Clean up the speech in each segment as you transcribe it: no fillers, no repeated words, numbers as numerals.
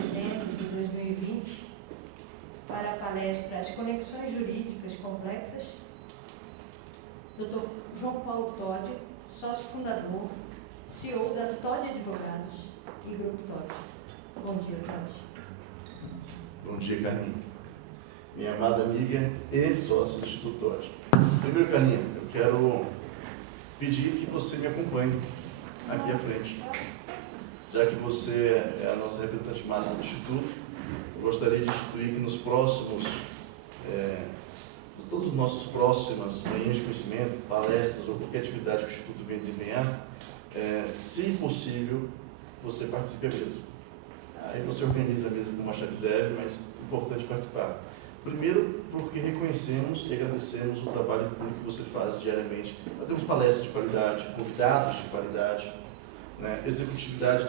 dezembro de 2020 para a palestra As Conexões Jurídicas Complexas, Dr. João Paulo Todi, sócio fundador, CEO da Todi Advogados e Grupo Todi. Bom dia, Todi. Bom dia, Carlinha. Minha amada amiga e sócia do Instituto Todi. Primeiro, Carlinha, eu quero pedir que você me acompanhe aqui à frente. Já que você é a nossa representante máxima do Instituto, eu gostaria de instituir que nos próximos, todos os nossos próximas manhãs de conhecimento, palestras ou qualquer atividade que o Instituto venha desempenhar, se possível, você participe à mesa. Aí você organiza a mesa como achar que deve, mas é importante participar. Primeiro, porque reconhecemos e agradecemos o trabalho público que você faz diariamente. Nós temos palestras de qualidade, convidados de qualidade, né, executividade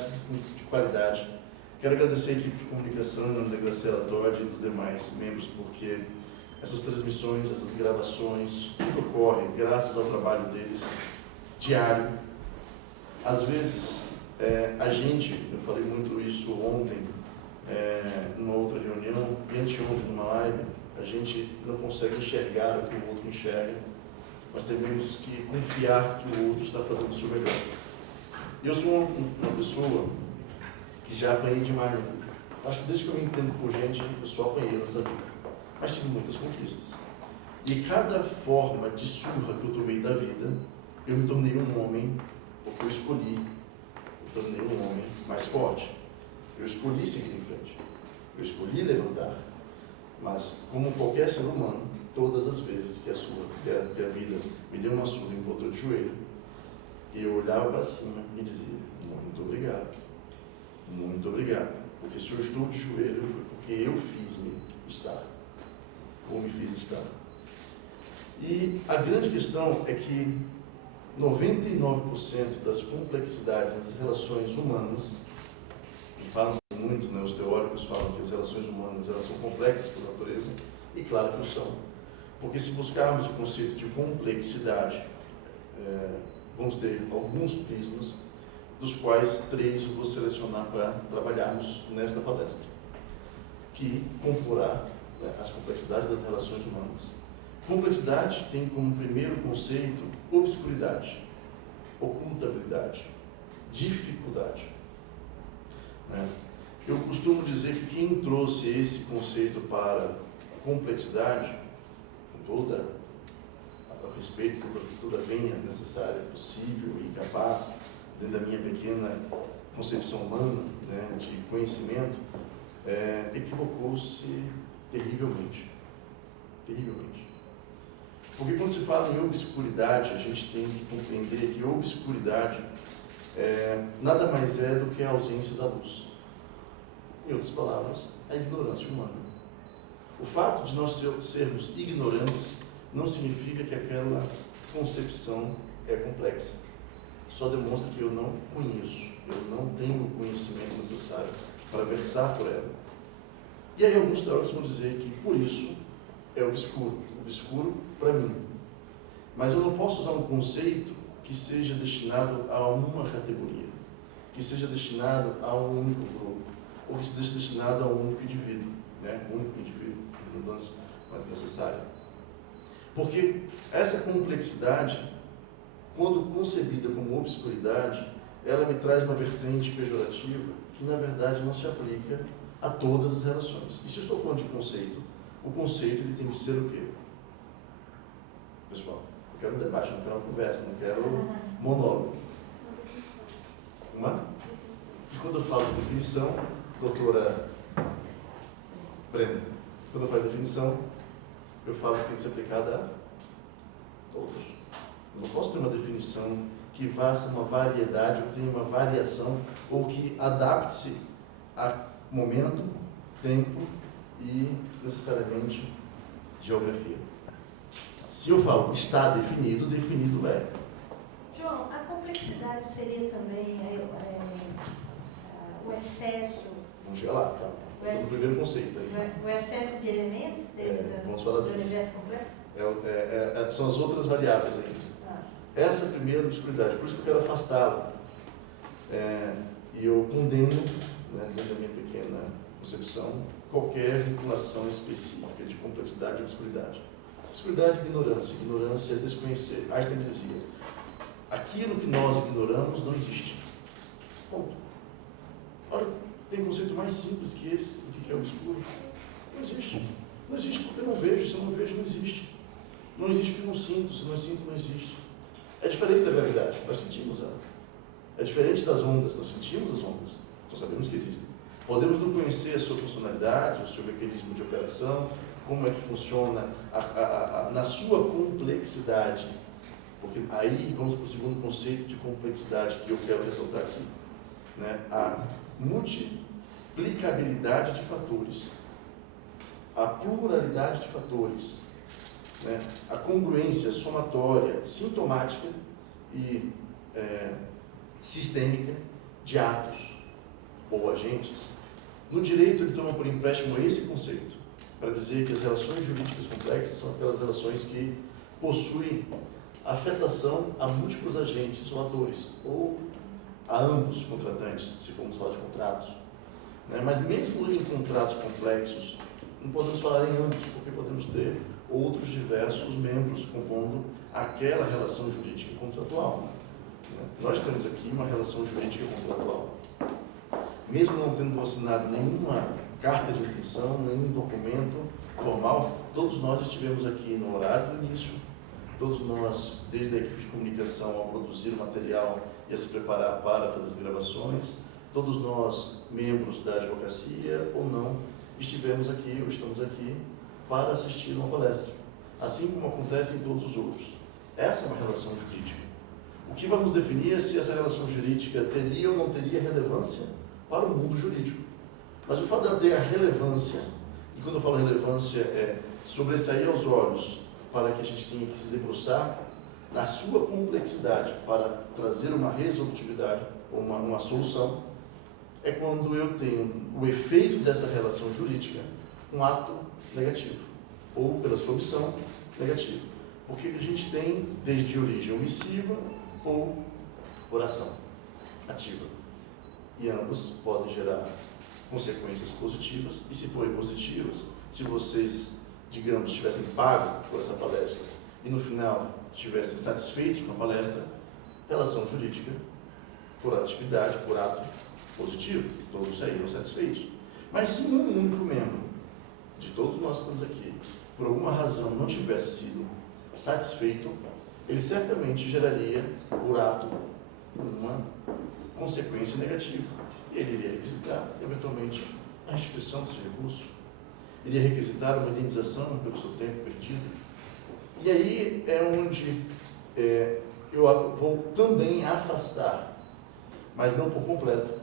de qualidade. Quero agradecer a equipe de comunicação, em nome da Graciela Todi e dos demais membros, porque essas transmissões, essas gravações, tudo ocorre graças ao trabalho deles, diário. Às vezes, a gente, eu falei muito isso ontem, numa outra reunião, e anteontem numa live, a gente não consegue enxergar o que o outro enxerga, mas temos que confiar que o outro está fazendo o seu melhor. Eu sou uma pessoa que já apanhei demais. Acho que desde que eu me entendo por gente, eu só apanhei nessa vida. Mas tive muitas conquistas. E cada forma de surra que eu tomei da vida, eu me tornei um homem, porque eu escolhi, me tornei um homem mais forte. Eu escolhi seguir em frente. Eu escolhi levantar. Mas, como qualquer ser humano, todas as vezes que a vida me deu uma surra e me botou de joelho, eu olhava para cima e dizia, muito obrigado. Muito obrigado. Porque se eu estou de joelho, foi porque eu fiz-me estar. Ou me fiz estar. E a grande questão é que 99% das complexidades das relações humanas, e falam-se muito, né, os teóricos falam que as relações humanas elas são complexas por natureza, e claro que o são. Porque se buscarmos o conceito de complexidade, vamos ter alguns prismas, dos quais 3 eu vou selecionar para trabalharmos nesta palestra, que comporá as complexidades das relações humanas. Complexidade tem como primeiro conceito obscuridade, ocultabilidade, dificuldade. Eu costumo dizer que quem trouxe esse conceito para complexidade, com toda a respeito, toda a venha necessária, possível e capaz, dentro da minha pequena concepção humana, né, de conhecimento, equivocou-se terrivelmente. Terrivelmente. Porque quando se fala em obscuridade, a gente tem que compreender que obscuridade nada mais é do que a ausência da luz. Em outras palavras, a ignorância humana. O fato de nós sermos ignorantes não significa que aquela concepção é complexa. Só demonstra que eu não conheço, eu não tenho o conhecimento necessário para versar por ela. E aí alguns teóricos vão dizer que por isso é obscuro para mim. Mas eu não posso usar um conceito que seja destinado a uma categoria, que seja destinado a um único grupo, ou que seja destinado a um único indivíduo, né? Um único indivíduo, redundância mais necessária. Porque essa complexidade, quando concebida como obscuridade, ela me traz uma vertente pejorativa que, na verdade, não se aplica a todas as relações. E se eu estou falando de conceito, o conceito ele tem que ser o quê? Pessoal, eu quero um debate, não quero uma conversa, não quero monólogo. Uma? E quando eu falo de definição, doutora Brenda, quando eu falo de definição, eu falo que tem que ser aplicada a todos. Eu não posso ter uma definição que faça uma variedade, ou que tenha uma variação, ou que adapte-se a momento, tempo e, necessariamente, geografia. Se eu falo está definido, definido é. João, a complexidade seria também o excesso... Vamos chegar lá, tá? O primeiro conceito aí. O excesso de elementos dentro do universo complexo? São as outras variáveis aí. Essa é a primeira obscuridade, por isso que eu quero afastá-la. E eu condeno, né, dentro da minha pequena concepção, qualquer vinculação específica de complexidade e obscuridade. Obscuridade e ignorância. Ignorância é desconhecer. Einstein dizia, aquilo que nós ignoramos não existe. Ponto. Olha, tem conceito mais simples que esse, do que é o escuro. Não existe. Não existe porque eu não vejo. Se eu não vejo, não existe. Não existe porque eu não sinto. Se não sinto, não existe. É diferente da gravidade. Nós sentimos ela. É diferente das ondas. Nós sentimos as ondas. Só sabemos que existem. Podemos não conhecer a sua funcionalidade, o seu mecanismo de operação, como é que funciona na sua complexidade. Porque aí vamos para o segundo conceito de complexidade que eu quero ressaltar aqui. Né? A multiplicabilidade de fatores, a pluralidade de fatores, né? A congruência somatória, sintomática e sistêmica de atos ou agentes. No direito, ele toma por empréstimo esse conceito, para dizer que as relações jurídicas complexas são aquelas relações que possuem afetação a múltiplos agentes ou atores, ou a ambos contratantes, se formos falar de contratos. Né? Mas mesmo em contratos complexos, não podemos falar em ambos, porque podemos ter outros diversos membros compondo aquela relação jurídica contratual. Né? Nós temos aqui uma relação jurídica contratual. Mesmo não tendo assinado nenhuma carta de intenção, nenhum documento formal, todos nós estivemos aqui no horário do início, todos nós, desde a equipe de comunicação, ao produzir o material e a se preparar para fazer as gravações, todos nós, membros da advocacia ou não, estivemos aqui ou estamos aqui para assistir uma palestra, assim como acontece em todos os outros. Essa é uma relação jurídica. O que vamos definir é se essa relação jurídica teria ou não teria relevância para o mundo jurídico. Mas o fato dela ter a relevância, e quando eu falo relevância é sobressair aos olhos para que a gente tenha que se debruçar na sua complexidade para trazer uma resolutividade ou uma solução, é quando eu tenho o efeito dessa relação jurídica, um ato negativo, ou pela sua omissão, negativo. Porque a gente tem desde origem omissiva ou oração ativa. E ambas podem gerar consequências positivas, e se forem positivas, se vocês, digamos, tivessem pago por essa palestra e no final estivessem satisfeitos com a palestra, relação jurídica, por atividade, por ato positivo, todos saíram satisfeitos. Mas se um único membro de todos nós que estamos aqui, por alguma razão não tivesse sido satisfeito, ele certamente geraria, por ato, uma consequência negativa. Ele iria requisitar, eventualmente, a restituição do seu recurso, iria requisitar uma indenização pelo seu tempo perdido. E aí é onde eu vou também afastar, mas não por completo,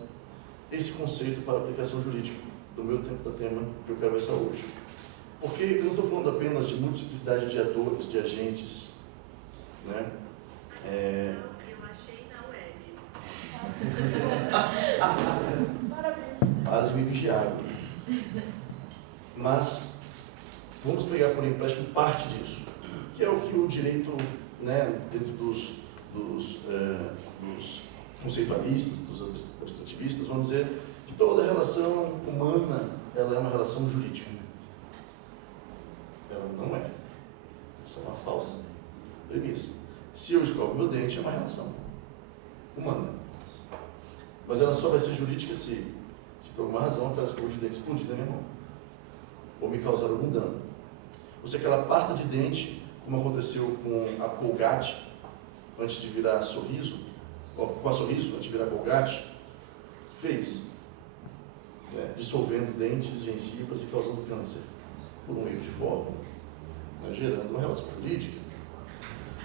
esse conceito para aplicação jurídica do meu tempo da tema que eu quero versar hoje. Porque eu não estou falando apenas de multiplicidade de atores, de agentes, né? Eu achei na web. Para de me vigiar. Mas vamos pegar por empréstimo parte disso, que é o que o direito, né, dentro dos conceitualistas, dos abstrativistas, vão dizer que toda relação humana ela é uma relação jurídica. Ela não é. Isso é uma falsa premissa. Se eu escovo meu dente, é uma relação humana. Mas ela só vai ser jurídica se por alguma razão aquela escova de dente explodir na minha mão, ou me causar algum dano. Ou seja, aquela pasta de dente, como aconteceu com a Colgate, antes de virar Sorriso, com a Sorriso, antes de virar Colgate, fez, né, dissolvendo dentes, gengivas e causando câncer, por um erro de fórmula, né, gerando uma relação jurídica.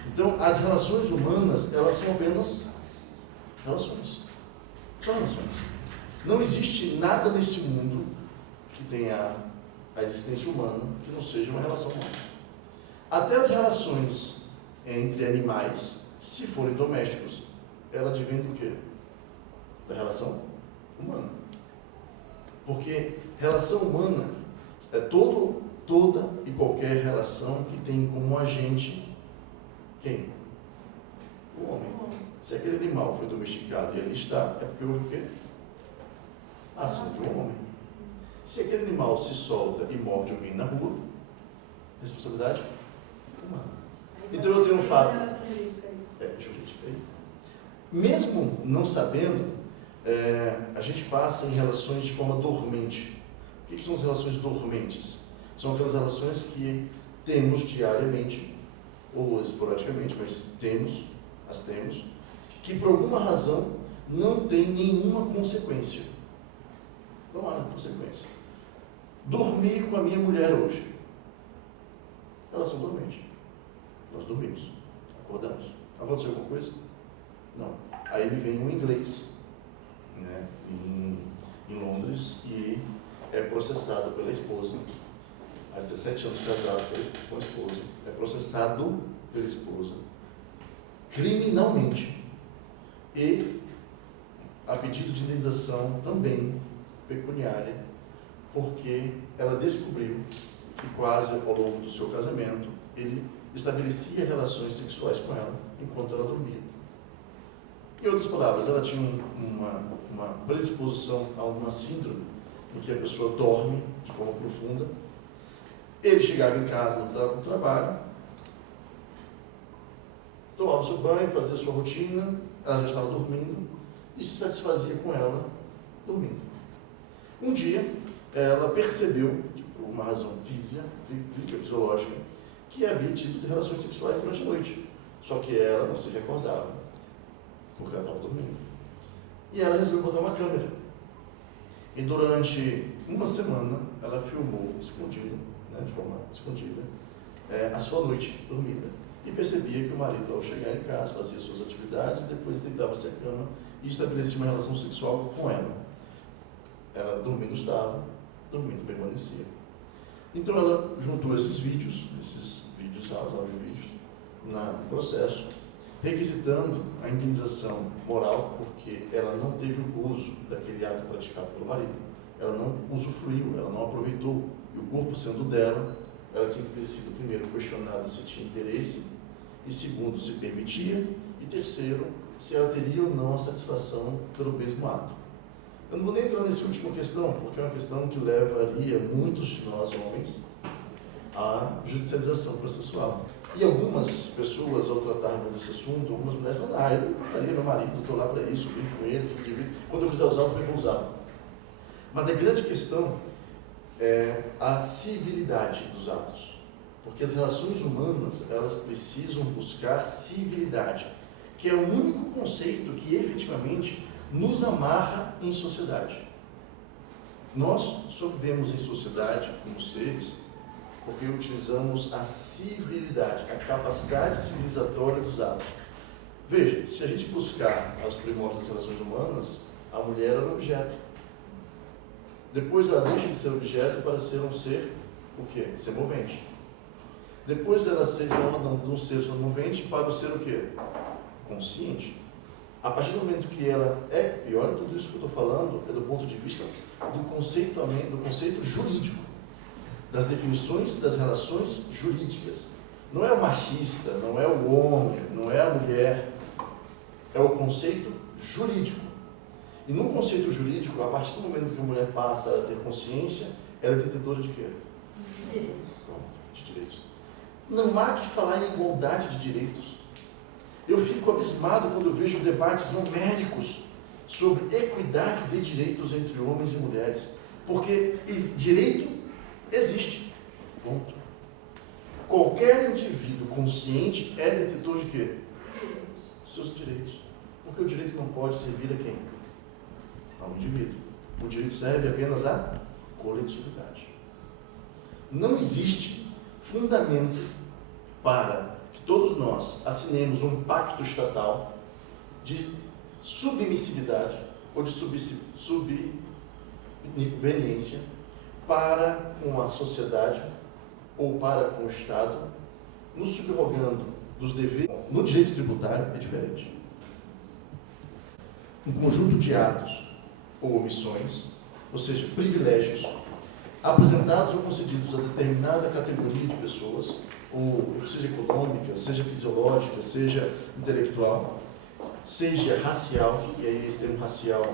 Então, as relações humanas, elas são apenas relações. São relações. Não existe nada nesse mundo que tenha a existência humana que não seja uma relação humana. Até as relações entre animais, se forem domésticos, ela advém do quê? Da relação humana. Porque relação humana é toda e qualquer relação que tem como agente quem? O homem. Se aquele animal foi domesticado e ali está, é porque houve o quê? assim de um homem. Se aquele animal se solta e morde alguém na rua, responsabilidade humana. Então eu tenho um fato. Jurídica aí. Mesmo não sabendo, a gente passa em relações de forma dormente. O que são as relações dormentes? São aquelas relações que temos diariamente, ou esporadicamente, mas as temos, que por alguma razão não tem nenhuma consequência. Não há consequência. Dormi com a minha mulher hoje. Relação dormente. Nós dormimos, acordamos. Aconteceu alguma coisa? Não. Aí me vem um inglês, né, em Londres, e é processado pela esposa. Há 17 anos casado com a esposa. É processado pela esposa criminalmente. E a pedido de indenização também pecuniária, porque ela descobriu que quase ao longo do seu casamento ele estabelecia relações sexuais com ela enquanto ela dormia. Em outras palavras, ela tinha uma predisposição a uma síndrome em que a pessoa dorme de forma profunda. Ele chegava em casa no trabalho, tomava seu banho, fazia sua rotina, ela já estava dormindo e se satisfazia com ela dormindo. Um dia, ela percebeu, por uma razão física, fisiológica, que havia tido relações sexuais durante a noite. Só que ela não se recordava, porque ela estava dormindo. E ela resolveu botar uma câmera. E durante uma semana, ela filmou escondido, de forma escondida, a sua noite dormida. E percebia que o marido, ao chegar em casa, fazia suas atividades, depois deitava-se à cama e estabelecia uma relação sexual com ela. Ela dormindo estava, dormindo permanecia. Então ela juntou esses vídeos áudio vídeos, no processo, requisitando a indenização moral, porque ela não teve o uso daquele ato praticado pelo marido. Ela não usufruiu, ela não aproveitou. E o corpo sendo dela, ela tinha que ter sido, primeiro, questionada se tinha interesse, e segundo, se permitia, e terceiro, se ela teria ou não a satisfação pelo mesmo ato. Eu não vou nem entrar nessa última questão, porque é uma questão que levaria muitos de nós, homens, à judicialização processual. E algumas pessoas, ao tratarmos desse assunto, algumas mulheres falam, eu não contaria meu marido, estou lá para isso, eu brinco com ele, se me divido. Quando eu quiser usar, eu também vou usar. Mas a grande questão é a civilidade dos atos. Porque as relações humanas, elas precisam buscar civilidade, que é o único conceito que efetivamente nos amarra em sociedade. Nós só vivemos em sociedade como seres porque utilizamos a civilidade, a capacidade civilizatória dos atos. Veja, se a gente buscar os primórdios das relações humanas, a mulher era objeto. Depois ela deixa de ser objeto para ser um ser, o quê? Ser movente. Depois ela se torna de um ser movente para o ser o quê? Consciente. A partir do momento que ela e olha tudo isso que eu estou falando, é do ponto de vista do conceito jurídico, das definições das relações jurídicas. Não é o machista, não é o homem, não é a mulher, é o conceito jurídico. E no conceito jurídico, a partir do momento que a mulher passa a ter consciência, ela é detentora de quê? De direitos. Não há que falar em igualdade de direitos. Eu fico abismado quando vejo debates homéricos sobre equidade de direitos entre homens e mulheres. Porque direito existe. Ponto. Qualquer indivíduo consciente é detentor de quê? Seus direitos. Porque o direito não pode servir a quem? A um indivíduo. O direito serve apenas à coletividade. Não existe fundamento para que todos nós assinemos um pacto estatal de submissividade ou de subveniência para com a sociedade ou para com o Estado, nos subrogando dos deveres. No direito tributário é diferente. Um conjunto de atos ou omissões, ou seja, privilégios, apresentados ou concedidos a determinada categoria de pessoas, ou seja econômica, seja fisiológica, seja intelectual, seja racial, e aí esse termo racial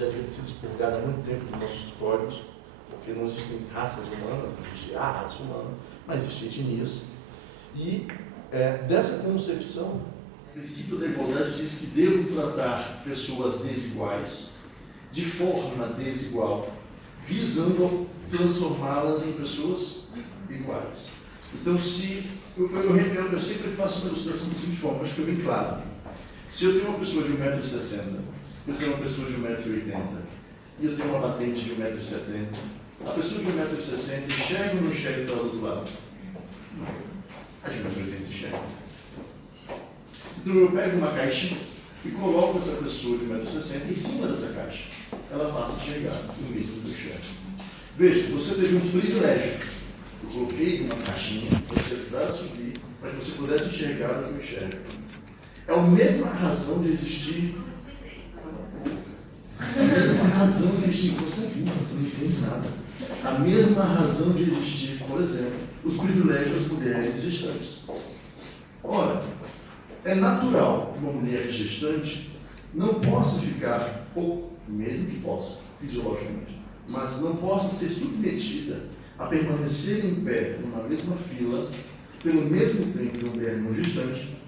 já devia ter sido expurgada há muito tempo dos nossos códigos, porque não existem raças humanas, existe a raça humana, mas existem etnias. E dessa concepção, o princípio da igualdade diz que devo tratar pessoas desiguais de forma desigual, visando transformá-las em pessoas iguais. Então, se eu sempre faço uma ilustração da seguinte forma, mas fica bem claro. Se eu tenho uma pessoa de 1,60 m, eu tenho uma pessoa de 1,80 m, e eu tenho uma batente de 1,70 m, a pessoa de 1,60 m enxerga ou não enxerga do outro lado? Não. A de 1,80 m enxerga. Então eu pego uma caixa e coloco essa pessoa de 1,60 m em cima dessa caixa. Ela passa a enxergar o mesmo que eu enxergo. Veja, você teve um privilégio. Eu coloquei uma caixinha para te ajudar a subir, para que você pudesse enxergar o que eu enxergo. É a mesma razão de existir. A mesma razão de existir. Você não entende nada. A mesma razão de existir, por exemplo, os privilégios das mulheres gestantes. Ora, é natural que uma mulher gestante não possa ficar, ou mesmo que possa, fisiologicamente, mas não possa ser submetida a permanecer em pé numa mesma fila pelo mesmo tempo de uma mulher não gestante,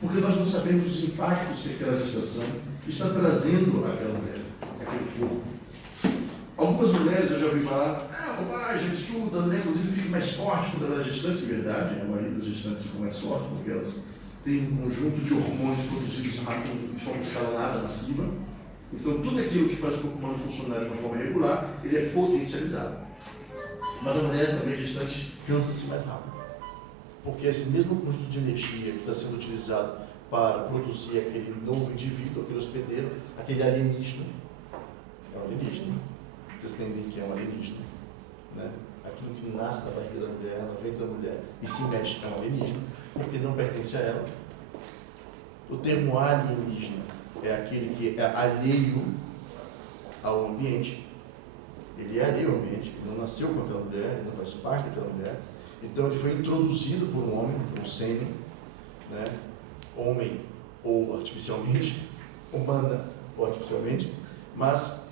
porque nós não sabemos os impactos que aquela gestação está trazendo àquela mulher, àquele corpo. Algumas mulheres eu já ouvi falar, bobagem, estuda, né? Inclusive fica mais forte quando ela é gestante, de verdade, a maioria das gestantes ficam mais fortes porque elas têm um conjunto de hormônios produzidos de forma escalonada na cima. Então tudo aquilo que faz o corpo humano funcionar de uma forma regular, ele é potencializado. Mas a mulher também gestante cansa-se mais rápido. Porque esse mesmo conjunto de energia que está sendo utilizado para produzir aquele novo indivíduo, aquele hospedeiro, aquele alienígena, é um alienígena. Vocês entendem que é um alienígena, né? Aquilo que nasce na barriga da mulher, no ventre da mulher e se mexe é um alienígena, porque não pertence a ela. O termo alienígena é aquele que é alheio ao ambiente. Ele é alheio ao ambiente, ele não nasceu com aquela mulher, ele não faz parte daquela mulher. Então ele foi introduzido por um homem, por um sêmen, né? Homem ou artificialmente, humana ou artificialmente, mas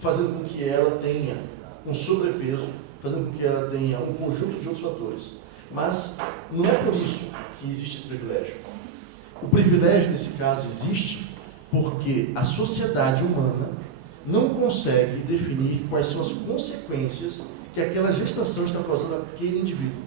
fazendo com que ela tenha um sobrepeso, fazendo com que ela tenha um conjunto de outros fatores. Mas não é por isso que existe esse privilégio. O privilégio, nesse caso, existe porque a sociedade humana não consegue definir quais são as consequências que aquela gestação está causando àquele indivíduo.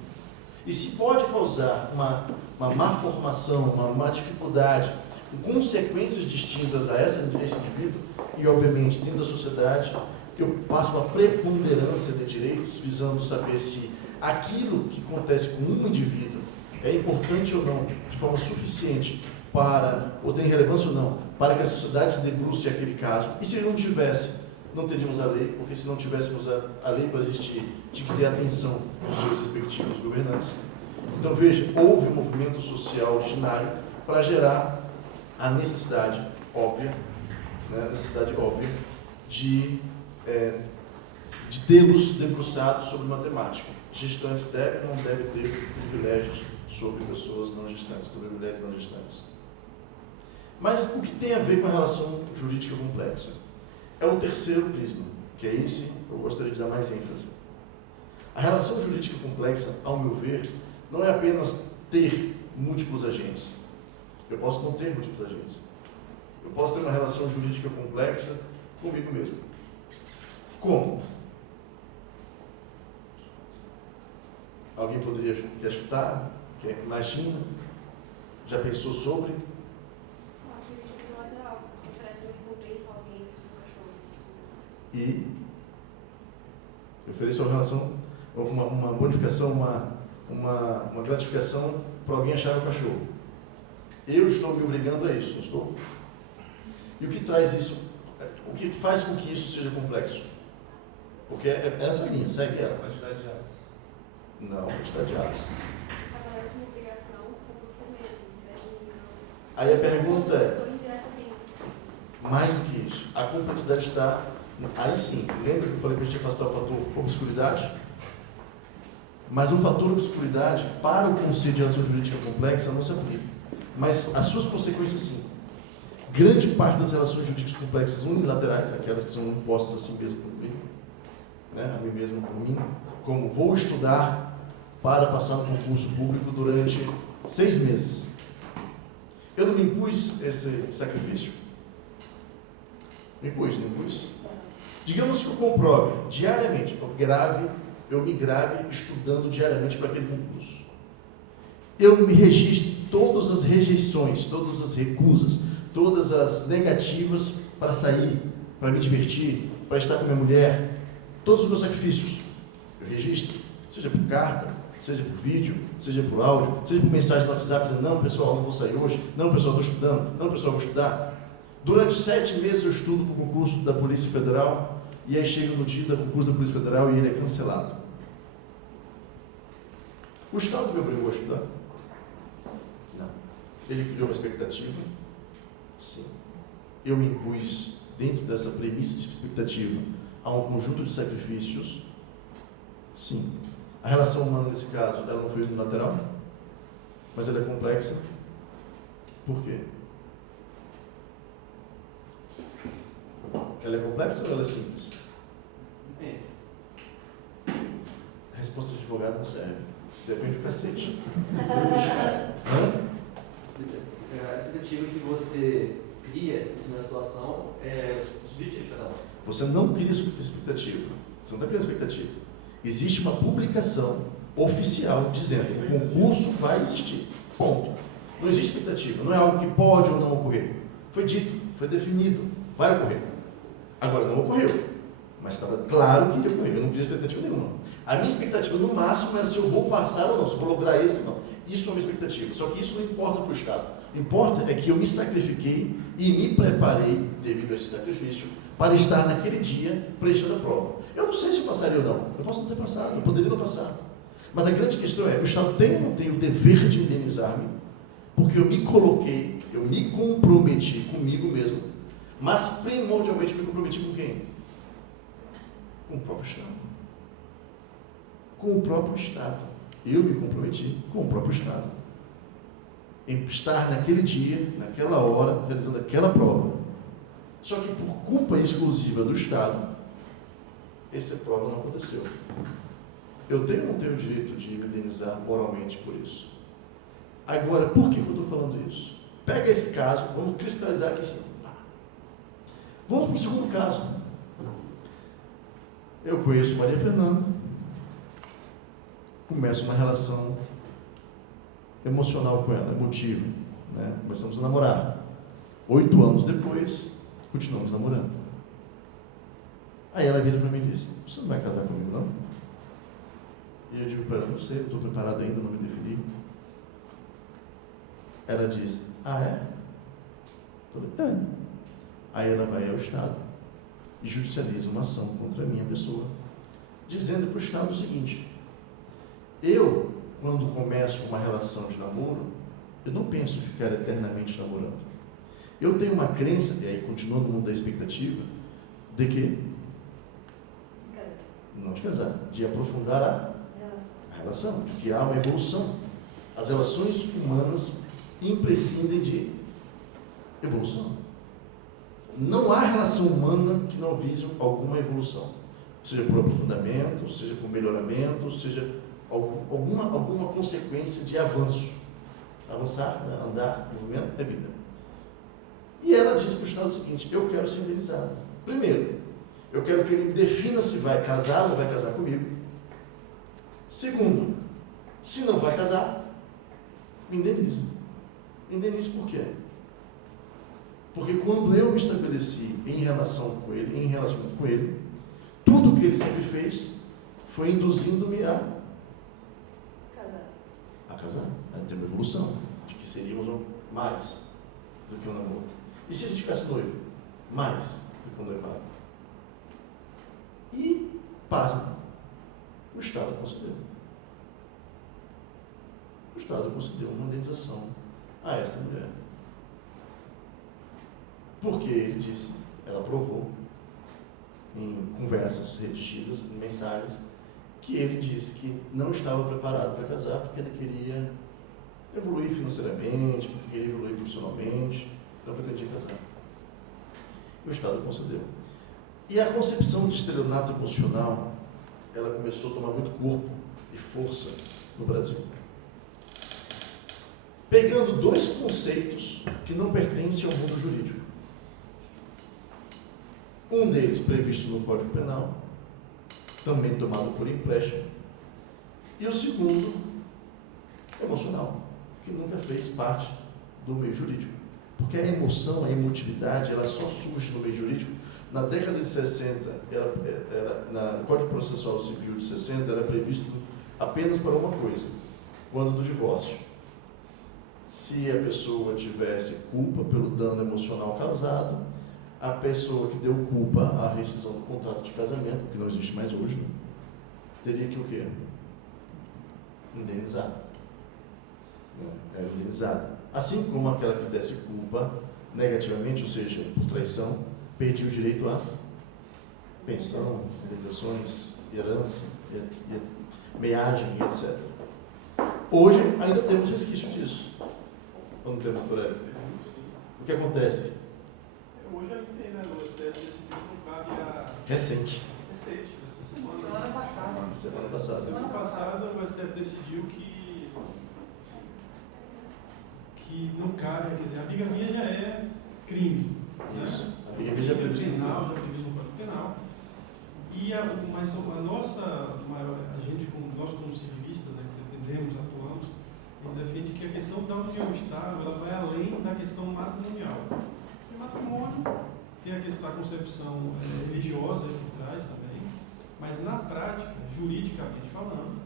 E se pode causar uma má formação, uma má dificuldade, com consequências distintas a esse indivíduo, e obviamente dentro da sociedade, eu passo a preponderância de direitos, visando saber se aquilo que acontece com um indivíduo é importante ou não, de forma suficiente para, ou tem relevância ou não, para que a sociedade se debruce aquele caso. E se não tivesse, não teríamos a lei, porque se não tivéssemos a lei para existir, tinha que ter a atenção dos seus respectivos governantes. Então veja, houve um movimento social originário para gerar a necessidade óbvia, né, de tê-los debruçados sobre matemática. Gestantes devem ou não devem ter privilégios sobre pessoas não gestantes, sobre mulheres não gestantes. Mas o que tem a ver com a relação jurídica complexa? É o terceiro prisma, que é esse que eu gostaria de dar mais ênfase. A relação jurídica complexa, ao meu ver, não é apenas ter múltiplos agentes. Eu posso não ter múltiplos agentes. Eu posso ter uma relação jurídica complexa comigo mesmo. Como? Alguém poderia quer chutar? Imagina? Já pensou sobre? E oferecer uma relação, uma bonificação, uma gratificação para alguém achar o cachorro. Eu estou me obrigando a isso, não estou? E o que traz isso? O que faz com que isso seja complexo? Porque é essa linha, segue ela. Quantidade de atos. Não, quantidade de atos. Estabelece uma obrigação com você mesmo. Aí a pergunta é, mais do que isso, a complexidade está, aí sim, lembra que eu falei que a gente ia afastar o fator obscuridade? Mas um fator obscuridade, para o conceito de relação jurídica complexa, não se aplica. Mas as suas consequências sim. Grande parte das relações jurídicas complexas unilaterais, aquelas que são impostas assim mesmo por mim, né, a mim mesmo por mim, como vou estudar para passar no concurso público durante 6 meses. Eu não me impus esse sacrifício? Me impus, não impus? Digamos que eu comprove diariamente, eu me grave estudando diariamente para aquele concurso. Eu me registre todas as rejeições, todas as recusas, todas as negativas para sair, para me divertir, para estar com minha mulher, todos os meus sacrifícios. Eu registro, seja por carta, seja por vídeo, seja por áudio, seja por mensagem no WhatsApp, dizendo, não, pessoal, não vou sair hoje, não, pessoal, estou estudando, não, pessoal, vou estudar. Durante 7 meses eu estudo para o concurso da Polícia Federal, e aí chega no dia do concurso da Polícia Federal e ele é cancelado. O Estado me obrigou a estudar? Não. Ele criou uma expectativa? Sim. Eu me impus, dentro dessa premissa de expectativa, a um conjunto de sacrifícios? Sim. A relação humana, nesse caso, ela não foi unilateral, mas ela é complexa. Por quê? Ela é complexa ou ela é simples? A resposta de advogado não serve. Depende do cacete. A expectativa que você cria em cima da situação é subjetiva de cada um. Você não cria expectativa. Você não está criando expectativa. Existe uma publicação oficial dizendo que o concurso vai existir. Ponto. Não existe expectativa. Não é algo que pode ou não ocorrer. Foi dito, foi definido, vai ocorrer. Agora, não ocorreu. Mas estava claro que iria ocorrer. Eu não cria expectativa nenhuma. A minha expectativa, no máximo, era se eu vou passar ou não, se eu vou lograr êxito ou não. Isso é uma expectativa. Só que isso não importa para o Estado. Importa é que eu me sacrifiquei e me preparei, devido a esse sacrifício, para estar naquele dia preenchendo a prova. Eu não sei se eu passaria ou não. Eu posso não ter passado, eu poderia não passar. Mas a grande questão é, o Estado tem ou não tem o dever de indenizar-me, porque eu me coloquei, eu me comprometi comigo mesmo, mas primordialmente me comprometi com quem? Com o próprio Estado. Com o próprio Estado. Eu me comprometi com o próprio Estado em estar naquele dia, naquela hora, realizando aquela prova. Só que por culpa exclusiva do Estado, essa prova não aconteceu. Eu tenho ou não tenho o direito de me indenizar moralmente por isso? Agora, por que eu estou falando isso? Pega esse caso, vamos cristalizar aqui assim. Vamos para o segundo caso. Eu conheço Maria Fernanda, começo uma relação emocional com ela, emotiva, né? Começamos a namorar. 8 anos depois, continuamos namorando. Aí ela vira para mim e diz, você não vai casar comigo, não? E eu digo para ela, não sei, eu estou preparado ainda, não me defini. Ela diz, ah, é? Eu falei, é. Aí ela vai ao Estado e judicializa uma ação contra a minha pessoa, dizendo para o Estado o seguinte, eu, quando começo uma relação de namoro, eu não penso em ficar eternamente namorando. Eu tenho uma crença, e aí continua no mundo da expectativa, de que? Não de casar, de aprofundar a relação, de que há uma evolução. As relações humanas imprescindem de evolução. Não há relação humana que não vise alguma evolução, seja por aprofundamento, seja por melhoramento, seja alguma consequência de avanço. Avançar, né? Andar, movimento é vida. E ela diz para o Estado o seguinte, eu quero ser indenizado. Primeiro, eu quero que ele me defina se vai casar ou não vai casar comigo. Segundo, se não vai casar, me indenize. Indenize por quê? Porque quando eu me estabeleci em relacionamento com ele, tudo que ele sempre fez foi induzindo-me a casar, a ter uma evolução, de que seríamos mais do que um namoro. E se a gente ficasse noivo? Mais do que um noivado. E, pasma, o Estado concedeu. O Estado concedeu uma indenização a esta mulher. Porque ele disse, ela provou, em conversas redigidas, em mensagens, que ele disse que não estava preparado para casar porque ele queria evoluir financeiramente, porque queria evoluir profissionalmente. não pretendia casar. E o Estado concedeu. E a concepção de estelionato emocional, ela começou a tomar muito corpo e força no Brasil. Pegando dois conceitos que não pertencem ao mundo jurídico. Um deles previsto no Código Penal, também tomado por empréstimo, e o segundo, emocional, que nunca fez parte do meio jurídico. Porque a emoção, a emotividade, ela só surge no meio jurídico. Na década de 60, no Código Processual Civil de 60, era previsto apenas para uma coisa, quando do divórcio. Se a pessoa tivesse culpa pelo dano emocional causado, a pessoa que deu culpa à rescisão do contrato de casamento, que não existe mais hoje, né, teria que o quê? Indenizar. Era indenizada. Assim como aquela que desse culpa negativamente, ou seja, por traição, perdia o direito a pensão, indenizações, herança, meagem, etc. Hoje ainda temos resquício disso. Quando temos por aí. O que acontece? Hoje ainda tem, né? O STF decidiu que não cabe a... Recente. Essa semana. Semana passada. Semana passada. Semana passada o STF decidiu que não cabe, quer dizer, a bigamia já é crime. Isso. Né? A bigamia já é previsto no penal, já é previsto no Código Penal. Mas a nossa, nós como civilistas, né, que defendemos, atuamos, defende que a questão da união estável ela vai além da questão matrimonial. O matrimônio tem a concepção religiosa por trás também, mas na prática, juridicamente falando,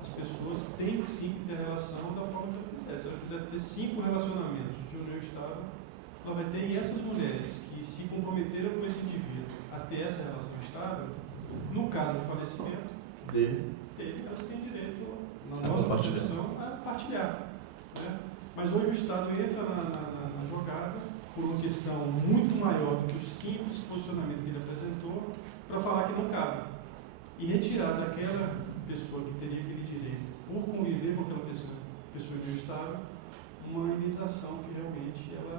as pessoas têm que sim ter relação da forma que ela quiser. Se ela quiser ter 5 relacionamentos de união estável, ela vai ter, e essas mulheres que se comprometeram com esse indivíduo a ter essa relação estável, no caso do falecimento dele, elas têm direito, na nossa Constituição, a partilhar. Né? Mas hoje o Estado entra na jogada por uma questão muito maior do que o simples posicionamento que ele apresentou, para falar que não cabe. E retirar daquela pessoa que teria aquele direito, por conviver com aquela pessoa em meio estável, uma indenização que realmente ela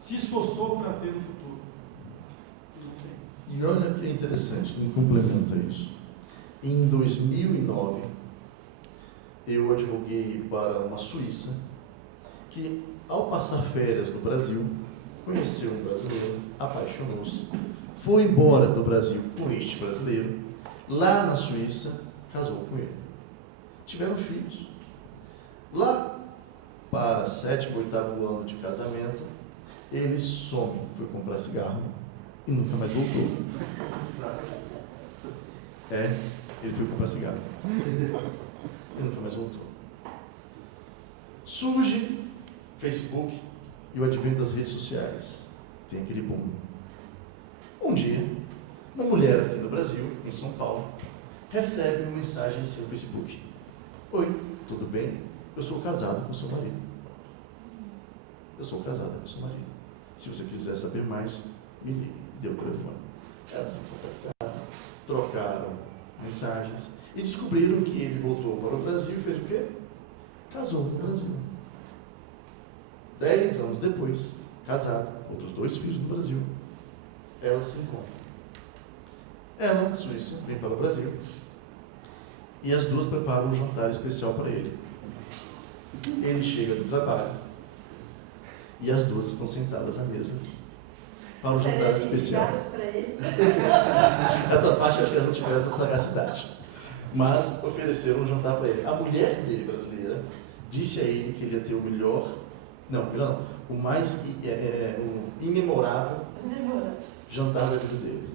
se esforçou para ter no futuro. E olha que é interessante, em complemento a isso. Em 2009, eu advoguei para uma suíça que, ao passar férias no Brasil, conheceu um brasileiro, apaixonou-se, foi embora do Brasil com este brasileiro, lá na Suíça, casou com ele. Tiveram filhos. Lá para 7º, 8º ano de casamento, ele some, foi comprar cigarro e nunca mais voltou. Ele foi comprar cigarro e nunca mais voltou. Surge Facebook e o advento das redes sociais. Tem aquele boom. Um dia, uma mulher aqui no Brasil, em São Paulo, recebe uma mensagem em seu Facebook. Oi, tudo bem? Eu sou casado com seu marido. Eu sou casada com seu marido. Se você quiser saber mais, me ligue. Deu o telefone. Elas se conversaram, trocaram mensagens e descobriram que ele voltou para o Brasil e fez o quê? Casou no Brasil. 10 anos depois, casado, outros 2 filhos no Brasil, elas se encontram. Ela, suíça, vem para o Brasil e as duas preparam um jantar especial para ele. Ele chega do trabalho e as duas estão sentadas à mesa para o jantar especial. Essa parte acho que elas não tiveram essa sagacidade. Mas ofereceram um jantar para ele. A mulher dele, brasileira, disse a ele que ele ia ter o melhor, o mais imemorável jantar da vida dele.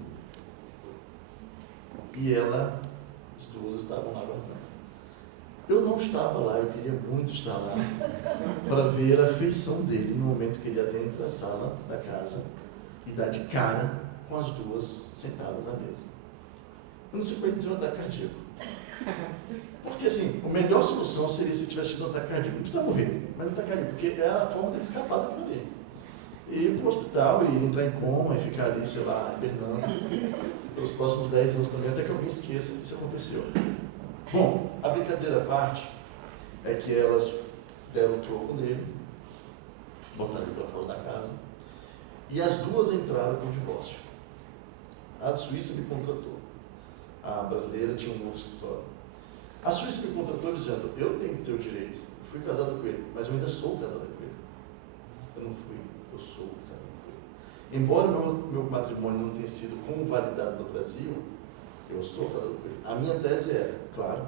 E ela, as duas estavam lá aguardando. Eu não estava lá, eu queria muito estar lá para ver a feição dele no momento que ele adentra a sala da casa e dá de cara com as duas sentadas à mesa. Eu não sei como ele teve um ataque cardíaco. Porque assim, a melhor solução seria se ele tivesse tido um ataque cardíaco. Não precisa morrer, mas ataque cardíaco, porque era a forma dele escapar daquilo ali. E ir para o hospital e entrar em coma e ficar ali, sei lá, hibernando pelos próximos 10 anos também, até que alguém esqueça que isso aconteceu. Bom, a brincadeira à parte é que elas deram o troco nele, botaram ele para fora da casa, e as duas entraram com o divórcio. A Suíça me contratou, a brasileira tinha um novo escritório. A Suíça me contratou dizendo, eu tenho que ter o direito, eu fui casado com ele, mas eu ainda sou casado com ele. Eu não fui, eu sou casado com ele. Embora meu matrimônio não tenha sido convalidado no Brasil, eu sou casado com ele. A minha tese é, claro,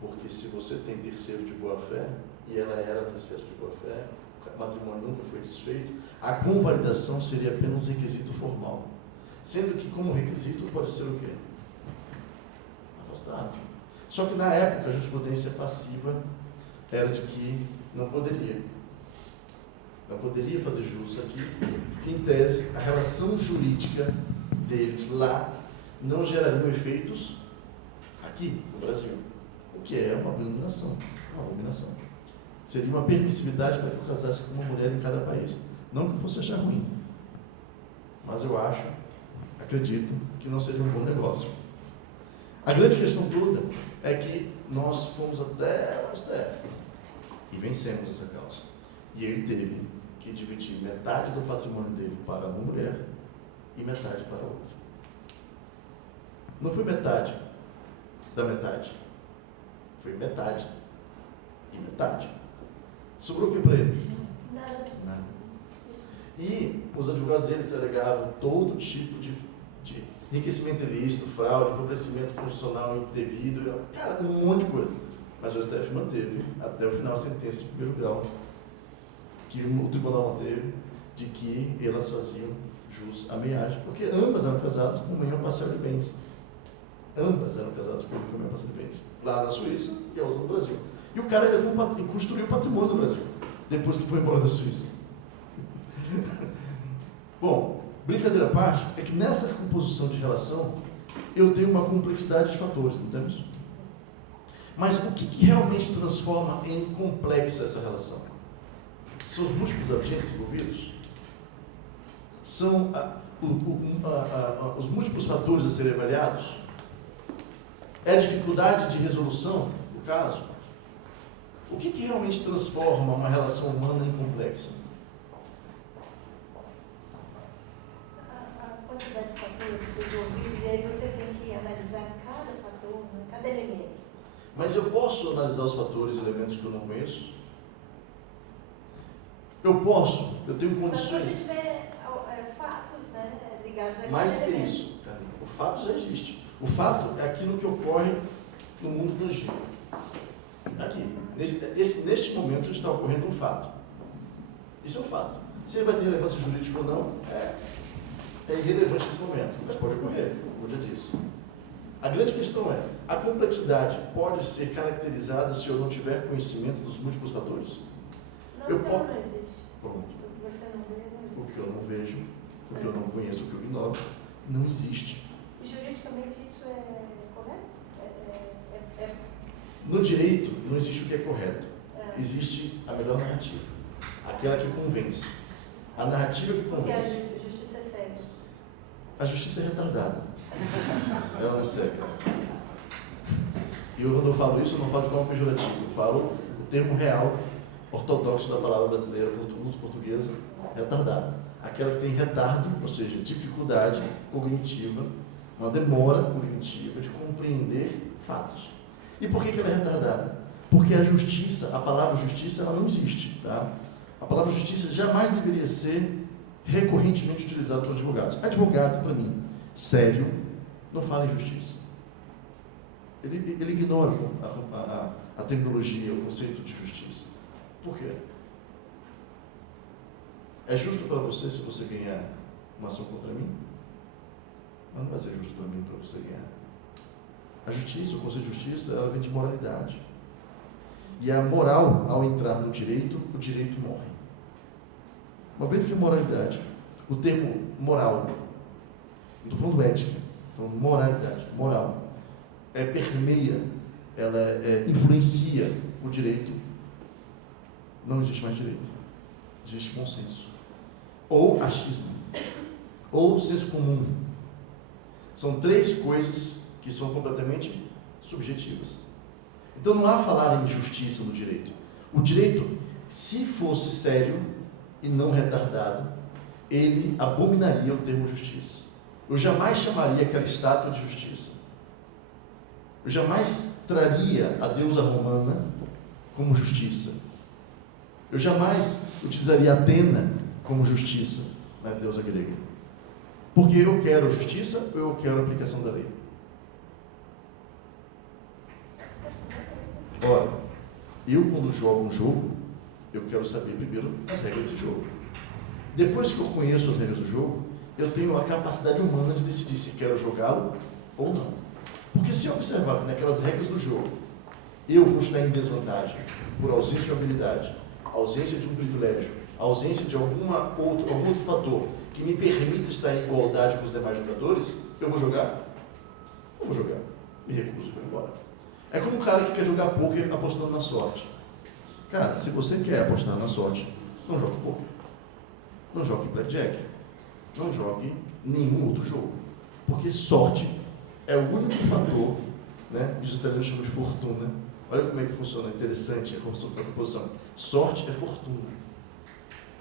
porque se você tem terceiro de boa-fé, e ela era terceira de boa-fé, o matrimônio nunca foi desfeito, a convalidação seria apenas um requisito formal. Sendo que, como requisito, pode ser o quê? Afastado. Só que, na época, a jurisprudência passiva era de que não poderia fazer jus aqui, porque, em tese, a relação jurídica deles lá não gerariam efeitos aqui, no Brasil, o que é uma abominação. Seria uma permissividade para que eu casasse com uma mulher em cada país. Não que eu fosse achar ruim, mas eu acredito que não seria um bom negócio. A grande questão toda é que nós fomos até o STF e vencemos essa causa. E ele teve que dividir metade do patrimônio dele para uma mulher e metade para outra. Não foi metade da metade, foi metade e metade. Sobrou o que para ele? Nada. E os advogados deles alegavam todo tipo de enriquecimento ilícito, fraude, empobrecimento constitucional indevido, cara, um monte de coisa. Mas o STF manteve até o final a sentença de primeiro grau, que o tribunal manteve, de que elas faziam jus à meiagem, porque ambas eram casadas com união parcial de bens. Ambas eram casadas com união parcial de bens. Lá na Suíça e a outra no Brasil. E o cara ainda construiu o patrimônio do Brasil, depois que foi embora da Suíça. Bom, brincadeira à parte, é que nessa composição de relação, eu tenho uma complexidade de fatores, não temos? Mas o que realmente transforma em complexa essa relação? São os múltiplos agentes envolvidos? São os múltiplos fatores a serem avaliados? É a dificuldade de resolução do caso? O que realmente transforma uma relação humana em complexa? A quantidade de fatores envolvidos, e aí você tem que analisar cada fator, né, cada elemento. Mas eu posso analisar os fatores e elementos que eu não conheço? Eu tenho condições. Só se você tiver fatos, né, ligados a Mais cada do que elemento. isso, Carlinhos. O fato já existe. O fato é aquilo que ocorre no mundo tangível. Aqui, neste momento está ocorrendo um fato. Isso é um fato. Se ele vai ter relevância jurídica ou não, é irrelevante nesse momento, mas pode ocorrer, como eu já disse. A grande questão é, a complexidade pode ser caracterizada se eu não tiver conhecimento dos múltiplos fatores? Não, Eu não, posso- não existe. Pronto. O que você não vê, não existe. O que eu não vejo, o que eu não conheço, o que eu ignoro, não existe. E juridicamente isso é correto? No direito, não existe o que é correto. É. Existe a melhor narrativa. Aquela que convence. A narrativa que Porque a convence. justiça é cega. A justiça é retardada. Ela não é cega. E eu, quando eu falo isso, eu não falo de forma pejorativa. Eu falo o termo real, ortodoxo da palavra brasileira, portuguesa, retardada. Aquela que tem retardo, ou seja, dificuldade cognitiva, uma demora cognitiva de compreender fatos. E por que ela é retardada? Porque a justiça, a palavra justiça, ela não existe, tá? A palavra justiça jamais deveria ser recorrentemente utilizada por advogados. Advogado, para mim, sério, não fala em justiça. Ele ignora a terminologia, o conceito de justiça. Por quê? É justo para você se você ganhar uma ação contra mim? Mas não vai ser justo para mim para você ganhar. A justiça, o conceito de justiça, ela vem de moralidade. E a moral, ao entrar no direito, o direito morre. Uma vez que a moralidade, o termo moral, não estou falando ética, estou falando moralidade, moral, permeia, ela influencia o direito, não existe mais direito. Existe consenso. Ou achismo. Ou senso comum. São três coisas que são completamente subjetivas. Então não há falar em justiça no direito. O direito se fosse sério e não retardado, ele abominaria o termo justiça. Eu jamais chamaria aquela estátua de justiça. Eu jamais traria a deusa romana como justiça. Eu jamais utilizaria Atena como justiça, na deusa grega. Porque eu quero justiça ou eu quero a aplicação da lei? Ora, eu quando jogo um jogo, eu quero saber primeiro as regras desse jogo. Depois que eu conheço as regras do jogo, eu tenho a capacidade humana de decidir se quero jogá-lo ou não. Porque se eu observar naquelas regras do jogo, eu vou estar em desvantagem por ausência de habilidade, ausência de um privilégio, ausência de algum outro fator que me permita estar em igualdade com os demais jogadores, eu vou jogar? Não vou jogar. Me recuso, vou embora. É como um cara que quer jogar pôquer apostando na sorte. Cara, se você quer apostar na sorte, não jogue pôquer. Não jogue blackjack. Não jogue nenhum outro jogo. Porque sorte é o único fator, né? Os italianos chamam de fortuna. Olha como é que funciona, interessante a composição. Sorte é fortuna.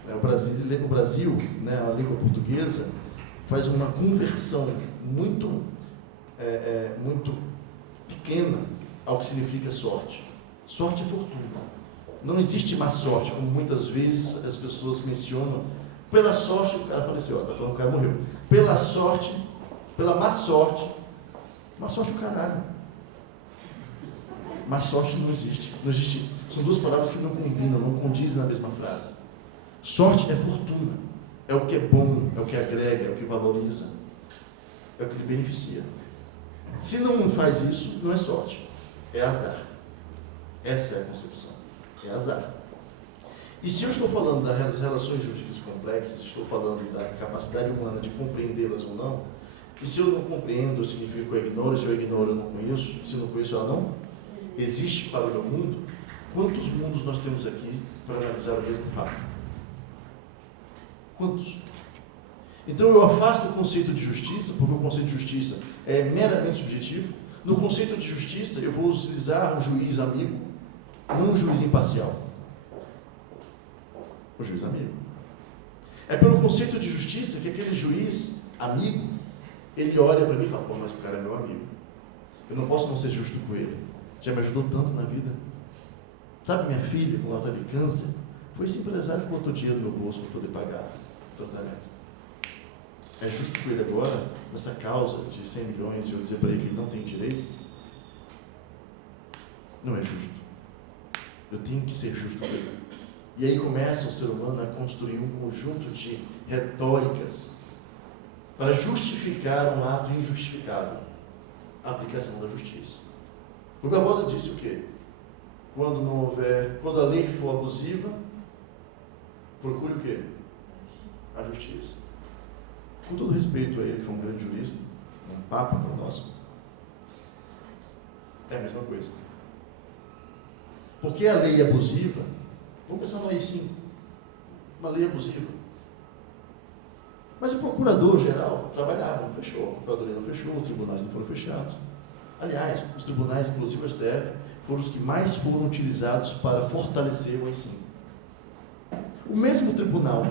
O Brasil, né, a língua portuguesa, faz uma conversão muito pequena ao que significa sorte. Sorte é fortuna. Não existe má sorte, como muitas vezes as pessoas mencionam. Pela sorte, o cara faleceu, o cara morreu. Pela sorte, pela má sorte o caralho. Má sorte não existe. Não existe. São duas palavras que não combinam, não condizem na mesma frase. Sorte é fortuna. É o que é bom, é o que agrega, é o que valoriza, é o que lhe beneficia. Se não faz isso, não é sorte, é azar. Essa é a concepção, é azar. E se eu estou falando das relações jurídicas complexas, estou falando da capacidade humana de compreendê-las ou não, e se eu não compreendo, significa que eu ignoro, se eu ignoro, eu não conheço, se eu não conheço, ela não existe para o meu mundo. Quantos mundos nós temos aqui para analisar o mesmo fato? Quantos? Então eu afasto o conceito de justiça, porque o conceito de justiça é meramente subjetivo. No conceito de justiça, eu vou utilizar um juiz amigo, não um juiz imparcial. O juiz amigo. É pelo conceito de justiça que aquele juiz amigo, ele olha para mim e fala, pô, mas o cara é meu amigo. Eu não posso não ser justo com ele. Já me ajudou tanto na vida. Sabe, minha filha, quando ela teve câncer, foi esse empresário que botou dinheiro no meu bolso para poder pagar o tratamento. É justo com ele agora, nessa causa de 100 milhões, eu dizer para ele que ele não tem direito? Não é justo. Eu tenho que ser justo com ele. E aí começa o ser humano a construir um conjunto de retóricas para justificar um ato injustificável, a aplicação da justiça. O Barbosa disse o quê? Quando a lei for abusiva, procure o quê? A justiça. Com todo respeito a ele, que foi um grande jurista, um papa para nós, é a mesma coisa. Porque a lei abusiva, vamos pensar numa lei sim, uma lei abusiva. Mas o procurador-geral trabalhava, não fechou, a procuradoria não fechou, os tribunais não foram fechados. Aliás, os tribunais, inclusive o STF, foram os que mais foram utilizados para fortalecer o ensino. O mesmo tribunal,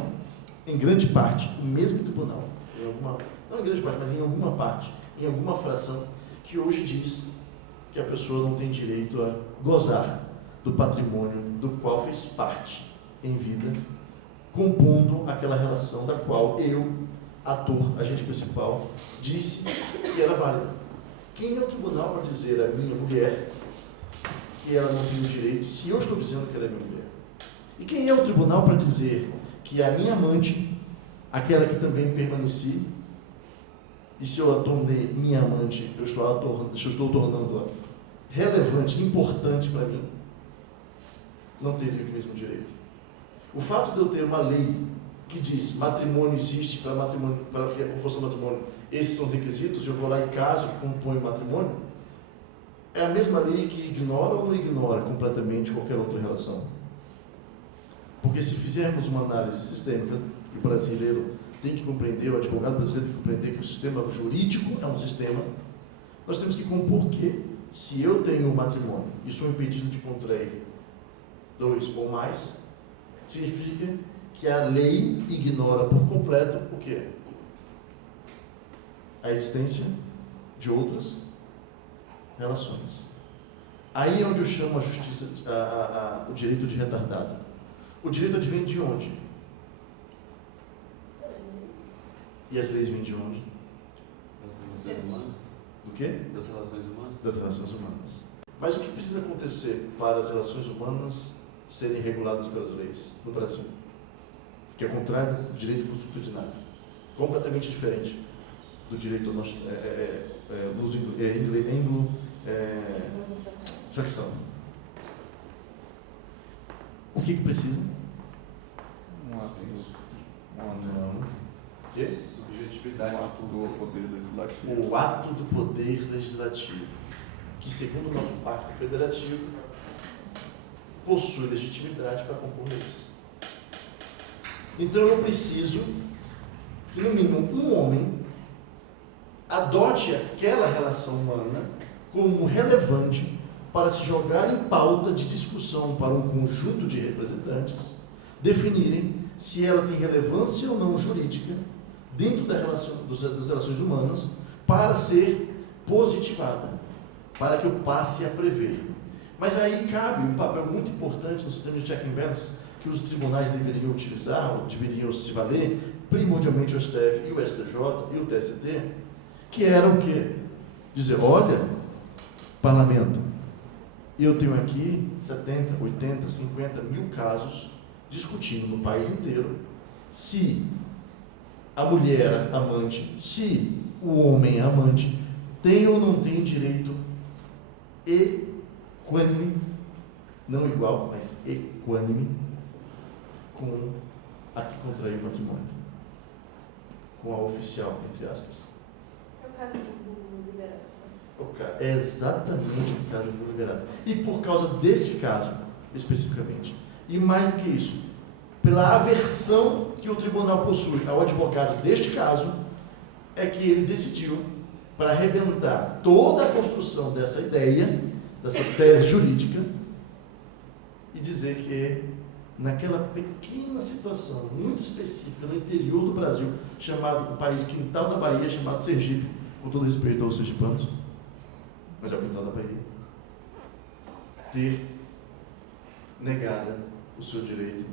em grande parte, o mesmo tribunal, não em grande parte, mas em alguma parte, em alguma fração, que hoje diz que a pessoa não tem direito a gozar do patrimônio do qual fez parte em vida, compondo aquela relação da qual eu, ator, agente principal, disse que era válida. Quem é o tribunal para dizer à minha mulher que ela não tem o direito, se eu estou dizendo que ela é minha mulher? E quem é o tribunal para dizer que a minha amante, aquela que também permaneci, e se eu a tornei minha amante, eu estou tornando-a relevante, importante para mim, não teria o mesmo direito? O fato de eu ter uma lei que diz matrimônio existe para que a composição do matrimônio, esses são os requisitos, eu vou lá e caso que compõe o matrimônio, é a mesma lei que ignora ou não ignora completamente qualquer outra relação? Porque se fizermos uma análise sistêmica, o brasileiro tem que compreender, o advogado brasileiro tem que compreender que o sistema jurídico é um sistema, nós temos que compor que, se eu tenho um matrimônio e sou impedido de contrair 2 ou mais, Significa que a lei ignora por completo o quê? A existência de outras relações. Aí é onde eu chamo a justiça, o direito de retardado. O direito advém de onde? E as leis vêm de onde? Das relações humanas? Do quê? Das relações humanas? Das relações humanas. Mas o que precisa acontecer para as relações humanas serem reguladas pelas leis no Brasil? Que é contrário do direito consuetudinário. Completamente diferente do direito anglo-saxão. O que precisa? Um ato Não. Quê? Subjetividade do poder legislativo. O ato do poder legislativo, que segundo o nosso pacto federativo, possui legitimidade para compor leis. Então eu preciso que no mínimo um homem adote aquela relação humana como relevante para se jogar em pauta de discussão para um conjunto de representantes definirem se ela tem relevância ou não jurídica dentro das relações humanas para ser positivada, para que eu passe a prever. Mas aí cabe um papel muito importante no sistema de check and balance que os tribunais deveriam utilizar, ou deveriam se valer, primordialmente o STF e o STJ e o TST, que era o quê? Dizer, olha, parlamento, eu tenho aqui 70, 80, 50 mil casos discutindo no país inteiro se a mulher amante, se o homem amante tem ou não tem direito equânime, não igual, mas equânime, com a que contraiu o matrimônio, com a oficial, entre aspas. É o caso do Liberato. É exatamente o caso do Liberato. E por causa deste caso, especificamente, e mais do que isso, pela aversão que o tribunal possui ao advogado deste caso, é que ele decidiu, para arrebentar toda a construção dessa ideia, dessa tese jurídica, e dizer que naquela pequena situação, muito específica, no interior do Brasil, chamado, o país quintal da Bahia, chamado Sergipe, com todo respeito aos sergipanos, mas é o quintal da Bahia, ter negado o seu direito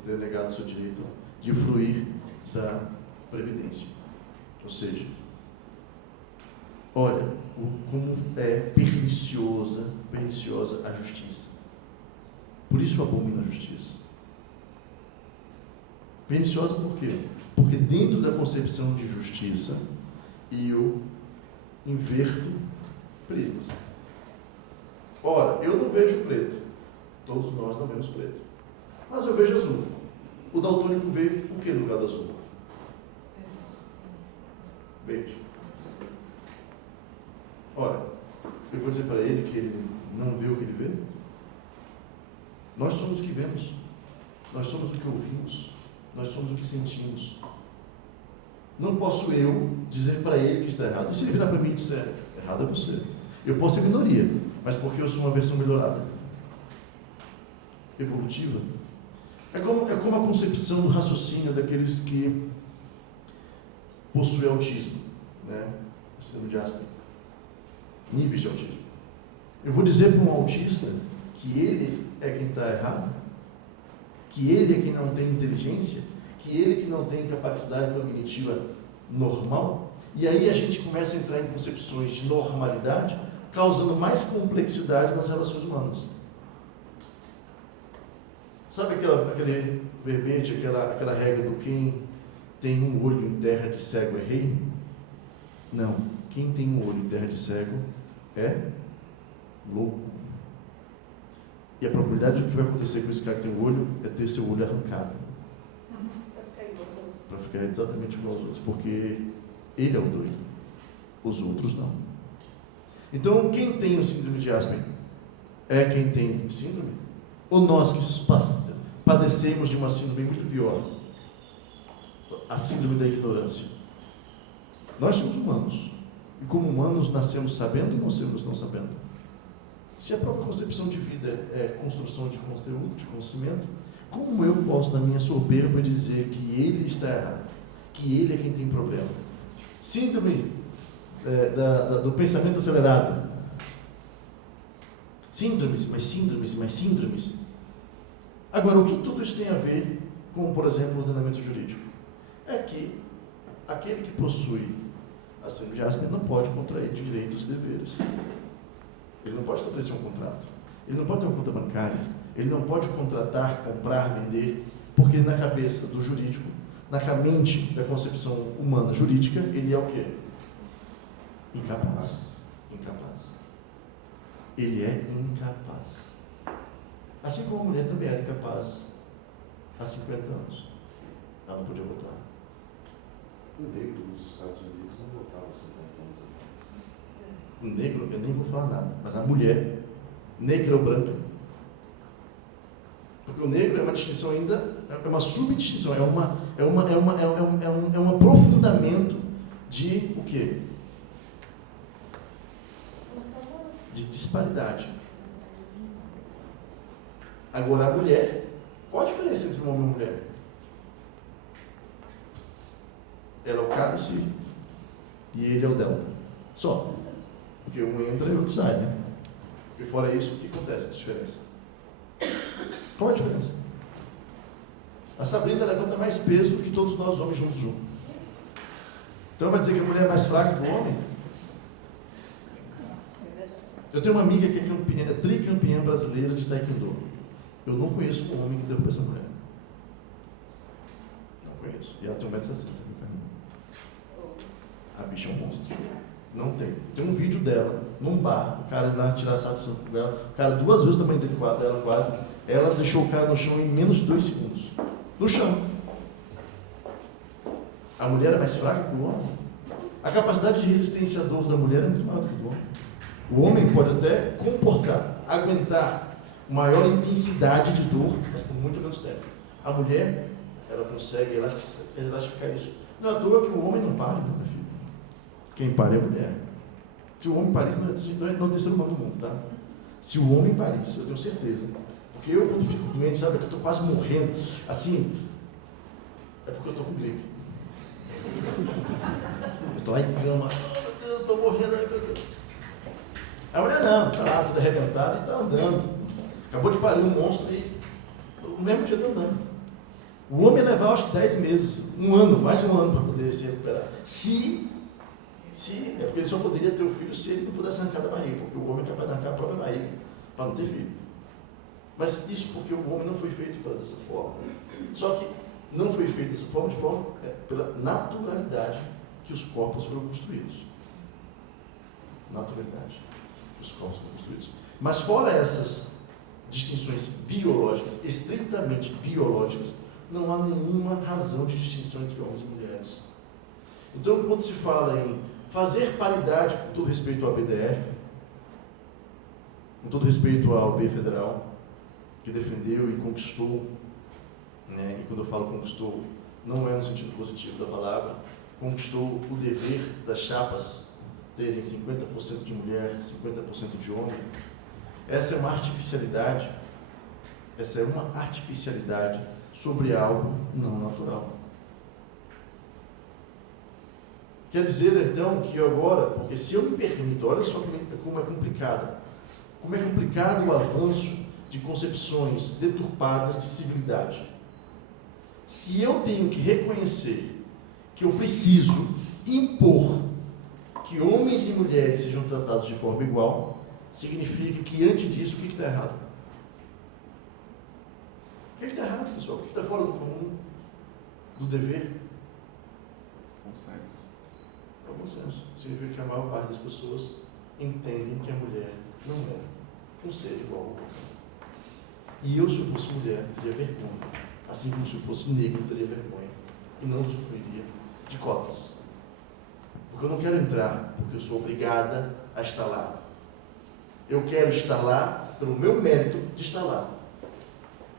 de fruir da Previdência. Ou seja, olha como é perniciosa a justiça. Por isso eu abomino a justiça. Perniciosa por quê? Porque dentro da concepção de justiça, eu inverto prismas. Ora, eu não vejo preto. Todos nós não vemos preto. Mas eu vejo azul. O daltônico vê o que no lugar do azul? Verde. Ora, eu vou dizer para ele que ele não vê o que ele vê? Nós somos o que vemos. Nós somos o que ouvimos. Nós somos o que sentimos. Não posso eu dizer para ele que está errado. E se ele virar para mim e disser, errado é você. Eu posso ser minoria, mas porque eu sou uma versão melhorada. Evolutiva. É como a concepção do raciocínio daqueles que possuem autismo, né? Síndrome de Asperger. Níveis de autismo. Eu vou dizer para um autista que ele é quem está errado, que ele é quem não tem inteligência, que ele que não tem capacidade cognitiva normal, e aí a gente começa a entrar em concepções de normalidade, causando mais complexidade nas relações humanas. Sabe aquele verbete, aquela regra do quem tem um olho em terra de cego é rei? Não. Quem tem um olho em terra de cego é louco. E a probabilidade do que vai acontecer com esse cara que tem um olho é ter seu olho arrancado. Para ficar exatamente igual aos outros. Porque ele é o doido. Os outros não. Então, quem tem o síndrome de Asperger é quem tem síndrome? Ou nós que padecemos de uma síndrome muito pior? A síndrome da ignorância. Nós somos humanos. E como humanos, nascemos sabendo e nascemos não sabendo. Se a própria concepção de vida é construção de conteúdo, de conhecimento, Como eu posso, na minha soberba, dizer que ele está errado? Que ele é quem tem problema? Síndrome do pensamento acelerado. Síndromes, mais síndromes, mais síndromes. Agora, o que tudo isso tem a ver com, por exemplo, o ordenamento jurídico? É que aquele que possui a síndrome de Asperger não pode contrair direitos e deveres. Ele não pode estabelecer um contrato. Ele não pode ter uma conta bancária. Ele não pode contratar, comprar, vender, porque na cabeça do jurídico, na mente da concepção humana jurídica, ele é o quê? Incapaz. Incapaz. Ele é incapaz. Assim como a mulher também era incapaz há 50 anos. Ela não podia votar. O negro nos Estados Unidos não votava 50 anos atrás. O negro, eu nem vou falar nada, mas a mulher, negra ou branca, porque o negro é uma distinção ainda, é uma subdistinção, é um aprofundamento de o quê? De disparidade. Agora, a mulher, qual a diferença entre um homem e uma mulher? Ela é o cabeçalho e ele é o delta. Só. Porque um entra e o outro sai, né? Porque fora isso, o que acontece de diferença? Qual a diferença? A Sabrina levanta mais peso do que todos nós homens juntos. Então vai dizer que a mulher é mais fraca que o homem? Eu tenho uma amiga que é campeã, é tricampeã brasileira de taekwondo. Eu não conheço um homem que derruba essa mulher. Não conheço. E ela tem 1,60 m. A bicha é um monstro. Não tem. Tem um vídeo dela, num bar, o cara lá tirar a satisfação dela, o cara 2 vezes o tamanho dela quase, ela deixou o cara no chão em menos de 2 segundos. No chão. A mulher é mais fraca que o homem. A capacidade de resistência à dor da mulher é muito maior do que do homem. O homem pode até comportar, aguentar maior intensidade de dor, mas por muito menos tempo. A mulher, ela consegue elastificar isso. Não é à toa que o homem não para, meu filho. Quem para é a mulher. Se o homem parisse, não é o terceiro humano do mundo, tá? Se o homem parisse, eu tenho certeza. Porque eu, quando fico doente, sabe, que eu estou quase morrendo, assim, é porque eu estou com gripe. Eu estou lá em cama, oh, meu Deus, eu estou morrendo, ai meu Deus. A mulher não, está lá toda arrebentada e está andando. Acabou de parir um monstro e no mesmo dia está andando. O homem ia levar, acho que 10 meses, um ano, mais um ano para poder se recuperar. É porque ele só poderia ter o filho se ele não pudesse arrancar da barriga, porque o homem é capaz de arrancar a própria barriga para não ter filho. Mas isso porque o homem não foi feito dessa forma. Só que não foi feito dessa forma pela naturalidade que os corpos foram construídos. Naturalidade que os corpos foram construídos. Mas fora essas distinções biológicas, estritamente biológicas, não há nenhuma razão de distinção entre homens e mulheres. Então, quando se fala em fazer paridade com todo respeito ao BDF, com todo respeito ao B Federal, que defendeu e conquistou, né? E quando eu falo conquistou, não é no sentido positivo da palavra, conquistou o dever das chapas terem 50% de mulher, 50% de homem. Essa é uma artificialidade sobre algo não natural. Quer dizer, então, que agora, porque se eu me permito, olha só como é complicado o avanço de concepções deturpadas de civilidade. Se eu tenho que reconhecer que eu preciso impor que homens e mulheres sejam tratados de forma igual, significa que, antes disso, o que está errado? O que está errado, pessoal? O que está fora do comum, do dever? Consenso. É o bom senso. Significa que a maior parte das pessoas entendem que a mulher não é um ser igual ao homem. E eu, se eu fosse mulher, teria vergonha. Assim como se eu fosse negro, teria vergonha. E não usufruiria de cotas. Porque eu não quero entrar porque eu sou obrigada a estar lá. Eu quero estar lá pelo meu mérito de estar lá.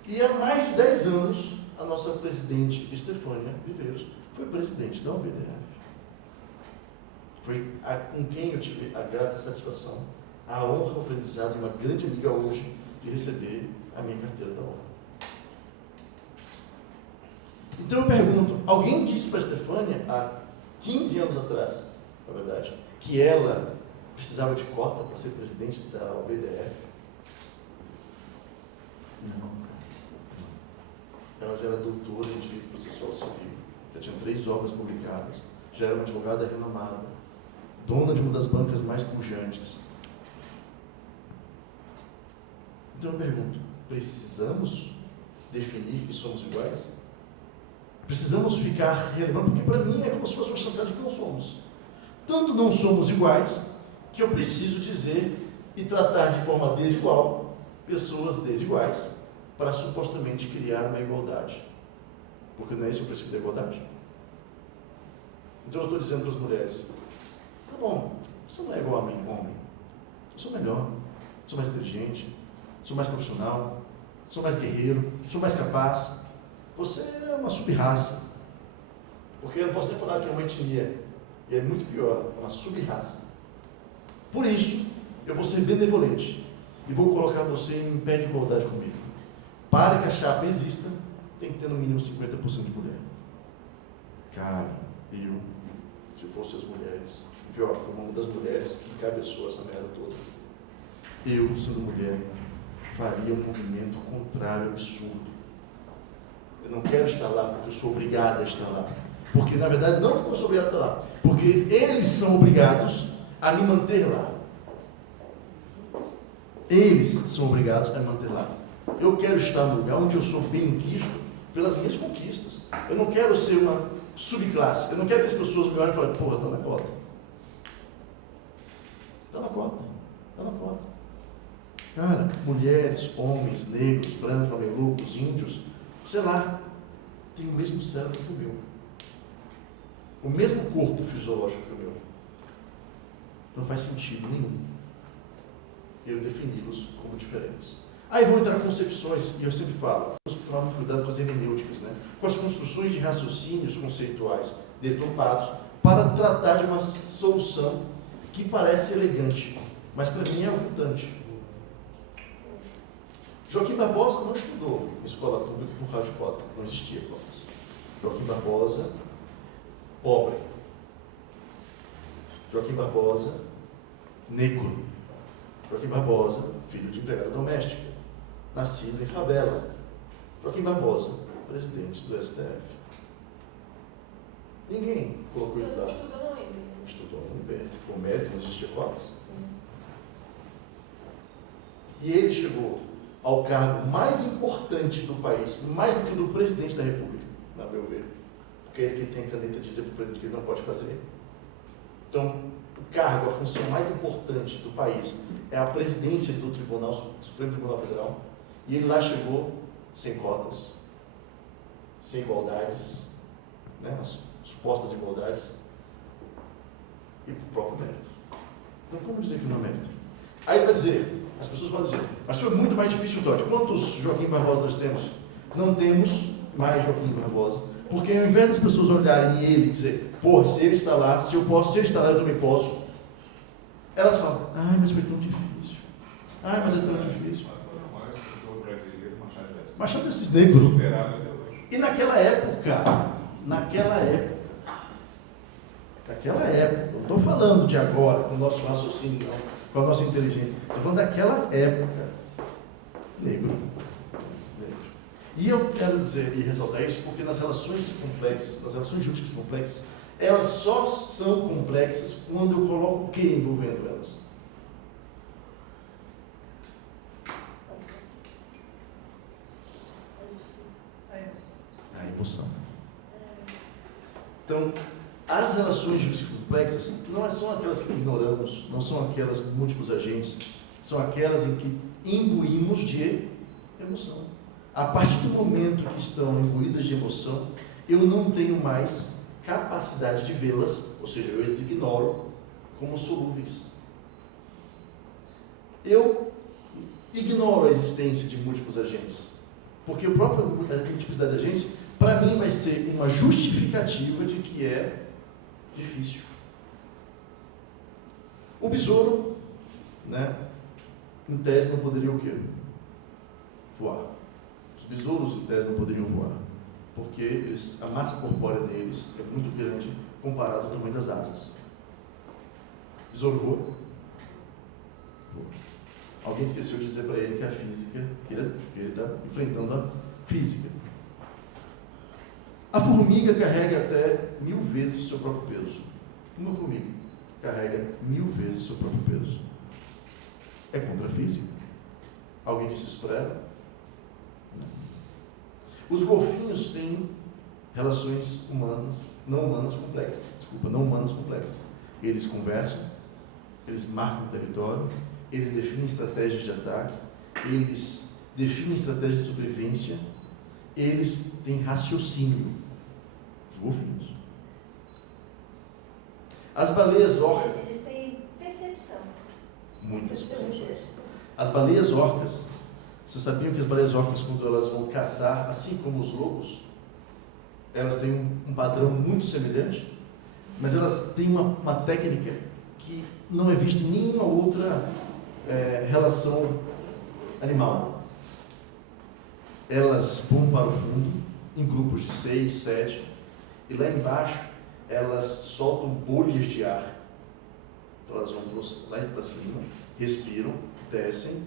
E há mais de 10 anos, a nossa presidente, Estefânia Viveiros, foi presidente da OBDF. Foi com quem eu tive a grata satisfação, a honra, o aprendizado e uma grande amiga hoje de receber a minha carteira da ordem. Então eu pergunto, alguém disse para a Estefânia, há 15 anos atrás, na verdade, que ela precisava de cota para ser presidente da OBDF? Não, cara. Ela já era doutora em Direito Processual Civil, já tinha 3 obras publicadas, já era uma advogada renomada, dona de uma das bancas mais pujantes. Então eu pergunto, precisamos definir que somos iguais? Precisamos ficar relevando, porque para mim é como se fosse uma chancela de que não somos. Tanto não somos iguais, que eu preciso dizer e tratar de forma desigual pessoas desiguais, para supostamente criar uma igualdade. Porque não é esse o princípio da igualdade? Então eu estou dizendo para as mulheres, tá bom, você não é igual a mim, homem. Eu sou melhor, sou mais inteligente, sou mais profissional, sou mais guerreiro, sou mais capaz. Você é uma sub-raça. Porque eu não posso nem falar que é uma etnia. E é muito pior, é uma sub-raça. Por isso, eu vou ser benevolente. E vou colocar você em pé de igualdade comigo. Para que a chapa exista, tem que ter no mínimo 50% de mulher. Cara, eu, se fosse as mulheres, pior, como uma das mulheres que cabeçou essa merda toda, eu, sendo mulher, faria um movimento contrário, absurdo. Eu não quero estar lá porque eu sou obrigada a estar lá. Porque, na verdade, não porque eu sou obrigada a estar lá. Porque eles são obrigados a me manter lá. Eles são obrigados a me manter lá. Eu quero estar no lugar onde eu sou bem quisto pelas minhas conquistas. Eu não quero ser uma subclasse. Eu não quero que as pessoas me olhem e falem, porra, está na cota. Está na cota. Está na cota. Cara, mulheres, homens, negros, brancos, mamelucos, índios, sei lá, tem o mesmo cérebro que o meu. O mesmo corpo fisiológico que o meu. Não faz sentido nenhum eu defini-los como diferentes. Aí vão entrar concepções, e eu sempre falo, vamos tomar muito cuidado com as hermenêuticas, né? Com as construções de raciocínios conceituais deturpados para tratar de uma solução que parece elegante, mas para mim é avultante. Joaquim Barbosa não estudou em escola pública por Harry Potter, não existia cotas. Joaquim Barbosa, pobre. Joaquim Barbosa, negro. Joaquim Barbosa, filho de empregada doméstica, nascido em favela. Joaquim Barbosa, presidente do STF. Ninguém colocou ele lá. Estudou no IB. Com mérito, não existia cotas. E ele chegou ao cargo mais importante do país, mais do que do presidente da República, na meu ver. Porque é ele que tem a caneta de dizer para o presidente que ele não pode fazer. Então, o cargo, a função mais importante do país é a presidência do Supremo Tribunal Federal. E ele lá chegou sem cotas, sem igualdades, né, as supostas igualdades, e por próprio mérito. Então, como dizer que não é mérito? Aí ele vai dizer, as pessoas podem dizer, mas foi muito mais difícil, Todd. Quantos Joaquim Barbosa nós temos? Não temos mais Joaquim Barbosa. Porque ao invés das pessoas olharem ele e dizer, porra, se ele está lá, se eu posso, se ele está lá, eu também posso. Elas falam, ai, mas foi tão difícil. Ai, mas é tão difícil. Machado de Assis negro. E naquela época, eu não estou falando de agora, com o nosso raciocínio, não, com a nossa inteligência. Estou falando daquela época, negro. E eu quero dizer e ressaltar isso porque nas relações complexas, nas relações jurídicas complexas, elas só são complexas quando eu coloco o que envolvendo elas? A emoção. Então, as relações jurídicas complexas não são aquelas que ignoramos, não são aquelas com múltiplos agentes, são aquelas em que imbuímos de emoção. A partir do momento que estão imbuídas de emoção, eu não tenho mais capacidade de vê-las, ou seja, eu as ignoro como solúveis. Eu ignoro a existência de múltiplos agentes, porque a própria multiplicidade de agentes, para mim, vai ser uma justificativa de que é difícil. O besouro, né, em tese, não poderia o quê? Voar. Os besouros, em tese, não poderiam voar. porque a massa corpórea deles é muito grande comparado ao tamanho das asas. Besouro voa? Voa. Alguém esqueceu de dizer para ele que a física, que ele está enfrentando a física. A formiga carrega até 1000 vezes o seu próprio peso. Uma formiga carrega 1000 vezes o seu próprio peso. É contra a física. Alguém disse isso para ela? Não. Os golfinhos têm relações não humanas complexas. Eles conversam, eles marcam o território, eles definem estratégias de ataque, eles definem estratégias de sobrevivência, eles têm raciocínio. Os golfinhos. As baleias orcas. Eles têm percepção. Muitas Essas percepções. coisas. As baleias orcas, vocês sabiam que as baleias orcas, quando elas vão caçar, assim como os lobos, elas têm um padrão muito semelhante, mas elas têm uma técnica que não é vista em nenhuma outra relação animal. Elas vão para o fundo, em grupos de 6, 7, e lá embaixo elas soltam bolhas de ar. Então elas vão lá para cima, respiram, descem,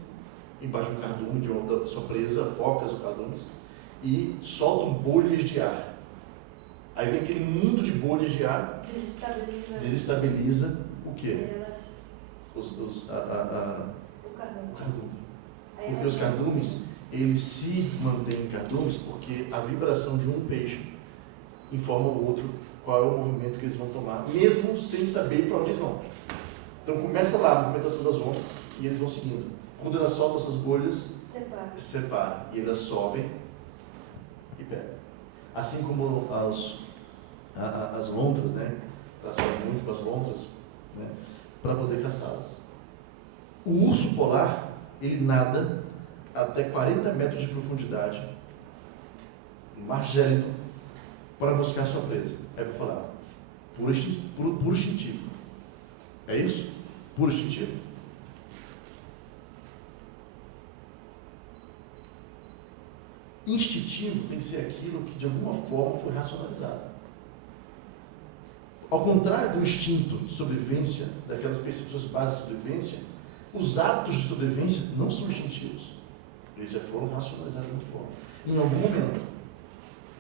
embaixo do cardume, de onde a sua presa, focas o cardume, e soltam bolhas de ar. Aí vem aquele mundo de bolhas de ar, desestabiliza o quê? O cardume. Porque os cardumes, eles se mantêm cardumes porque a vibração de um peixe informa o outro qual é o movimento que eles vão tomar, mesmo sem saber para onde eles vão. Então começa lá a movimentação das ondas e eles vão seguindo. Quando elas soltam essas bolhas, separam. E elas sobem e pegam. Assim como as lontras, né? Elas fazem muito com as lontras, né? Para poder caçá-las. O urso polar, ele nada até 40 metros de profundidade, no mar gélido, para buscar sua presa. É para falar, puro instintivo. É isso? Puro instintivo? Instintivo tem que ser aquilo que de alguma forma foi racionalizado. Ao contrário do instinto de sobrevivência, daquelas percepções básicas de sobrevivência, os atos de sobrevivência não são instintivos. Eles já foram racionalizados muito forte. Em algum momento,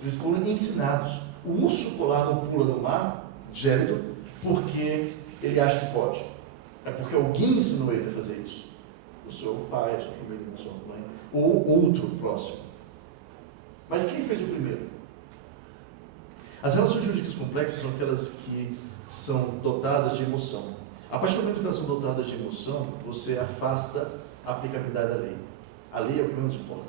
eles foram ensinados. O urso polar não pula no mar gélido porque ele acha que pode. É porque alguém ensinou ele a fazer isso. O seu pai, a sua família, a sua mãe, ou outro próximo. Mas quem fez o primeiro? As relações jurídicas complexas são aquelas que são dotadas de emoção. A partir do momento que elas são dotadas de emoção, você afasta a aplicabilidade da lei. A lei é o que menos importa.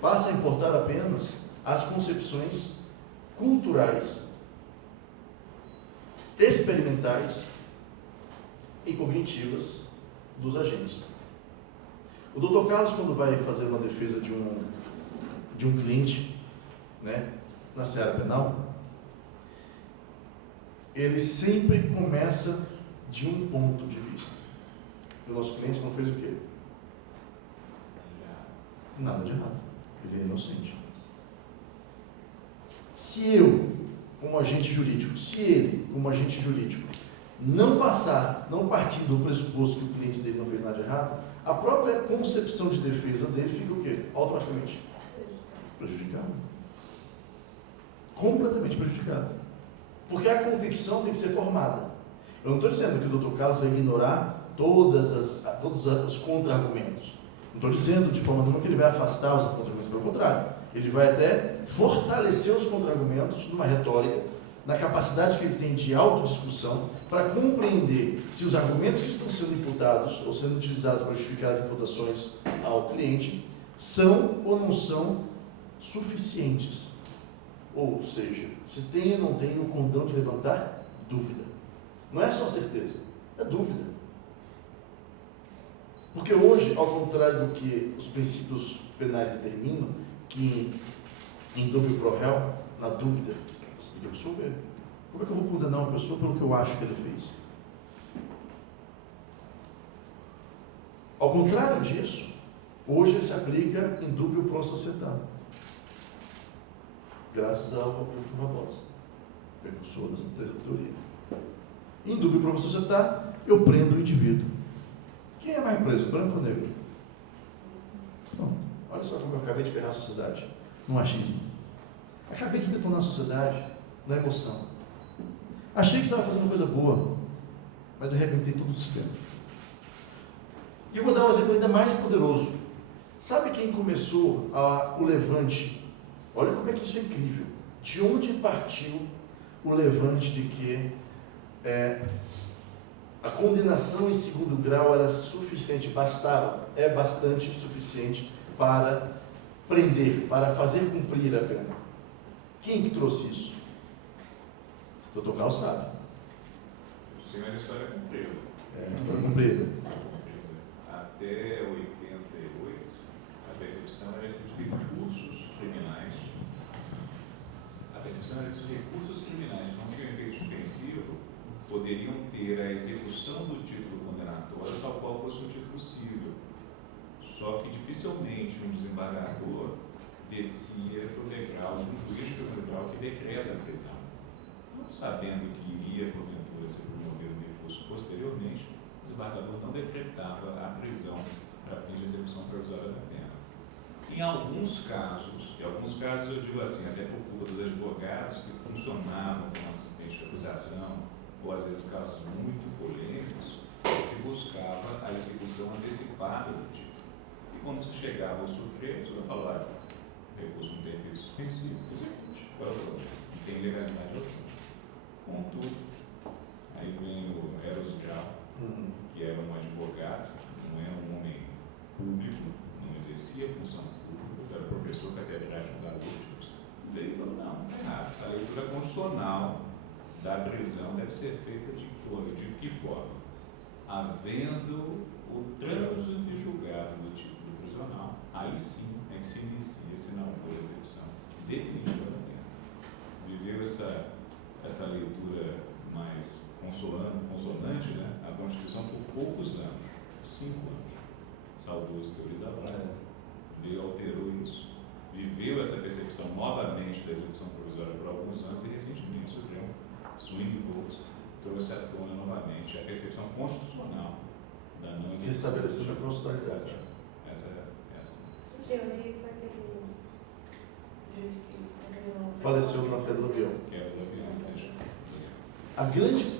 Passa a importar apenas as concepções culturais, experimentais e cognitivas dos agentes. O Dr. Carlos, quando vai fazer uma defesa de um cliente, né, na seara penal, ele sempre começa de um ponto de vista. O nosso cliente não fez o quê? Nada de errado. Ele é inocente. Se eu, como agente jurídico, não partir do pressuposto que o cliente dele não fez nada de errado, a própria concepção de defesa dele fica o quê? Automaticamente prejudicada. Completamente prejudicada. Porque a convicção tem que ser formada. Eu não estou dizendo que o Dr. Carlos vai ignorar todos os contra-argumentos. Não estou dizendo de forma nenhuma que ele vai afastar os contra-argumentos. Pelo contrário, ele vai até fortalecer os contra-argumentos numa retórica, na capacidade que ele tem de autodiscussão, para compreender se os argumentos que estão sendo imputados ou sendo utilizados para justificar as imputações ao cliente são ou não são suficientes. Ou seja, se tem ou não tem o condão de levantar dúvida. Não é só certeza, é dúvida. Porque hoje, ao contrário do que os princípios penais determinam, que em dúbio pro réu, na dúvida, você tem que absolver. Como é que eu vou condenar uma pessoa pelo que eu acho que ele fez? Ao contrário disso, hoje ele se aplica em dúbio pro societário. graças ao Augusto Barbosa, precursor dessa teoria. Em dúvida para você está, eu prendo o indivíduo. Quem é mais preso, branco ou negro? Não. Olha só como eu acabei de ferrar a sociedade, no machismo. Acabei de detonar a sociedade na emoção. Achei que estava fazendo coisa boa, mas arrebentei todo o sistema. E eu vou dar um exemplo ainda mais poderoso. Sabe quem começou o levante? Olha como é que isso é incrível. De onde partiu o levante de que a condenação em segundo grau era suficiente, bastava, é bastante suficiente para prender, para fazer cumprir a pena? Quem que trouxe isso? Dr. Carlos sabe. Sim, mas a história é comprida. É, história cumprida. Até 88, a percepção era que os recursos criminais, que não tinham efeito suspensivo, poderiam ter a execução do título condenatório tal qual fosse um título civil. Só que dificilmente um desembargador descia para o degrau de um juiz do degrau que decreta a prisão. Não sabendo que iria, porventura, ser promovido um recurso posteriormente, o desembargador não decretava a prisão para fins de execução provisória da pena. Em alguns casos eu digo assim, até por culpa dos advogados que funcionavam como assistente de acusação, ou às vezes casos muito polêmicos, se buscava a execução antecipada do título. E quando se chegava ao Supremo, você vai falar, o recurso não tem efeito suspensivo, execute. Não tem legalidade alguma. Contudo, aí vem o Eros Grau, que era um advogado, não era um homem público, não exercia função pública, era professor catedrático da UFRGS. Ele falou, não, está errado. A leitura constitucional da prisão deve ser feita de que forma? Havendo o trânsito de julgado do título prisional, aí sim é que se inicia, se não for a execução definitiva da pena. Viveu essa leitura mais consonante, né? A Constituição por poucos anos, 5 anos. Saudoso Teoriza Braz veio, alterou isso. Viveu essa percepção novamente da execução provisória por alguns anos e recentemente o Supremo Swing Votes trouxe à tona novamente a percepção constitucional da não execução. Estabelecendo a constitucionalidade. Essa teoria foi aquele juiz que faleceu na queda do avião. Que era do avião,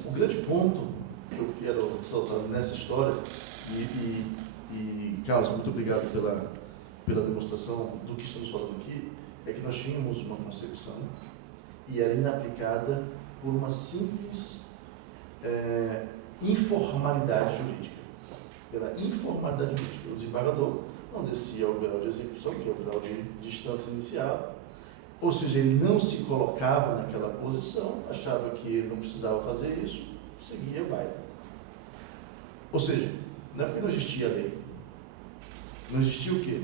O grande ponto que eu quero saltar nessa história, e Carlos, muito obrigado pela demonstração do que estamos falando aqui, é que nós tínhamos uma concepção e era inaplicada por uma simples informalidade jurídica. Pela informalidade jurídica. O desembargador não descia ao grau de execução, que é o grau de distância inicial, ou seja, ele não se colocava naquela posição, achava que ele não precisava fazer isso, seguia o baile. Ou seja, não é porque não existia a lei. Não existia o quê?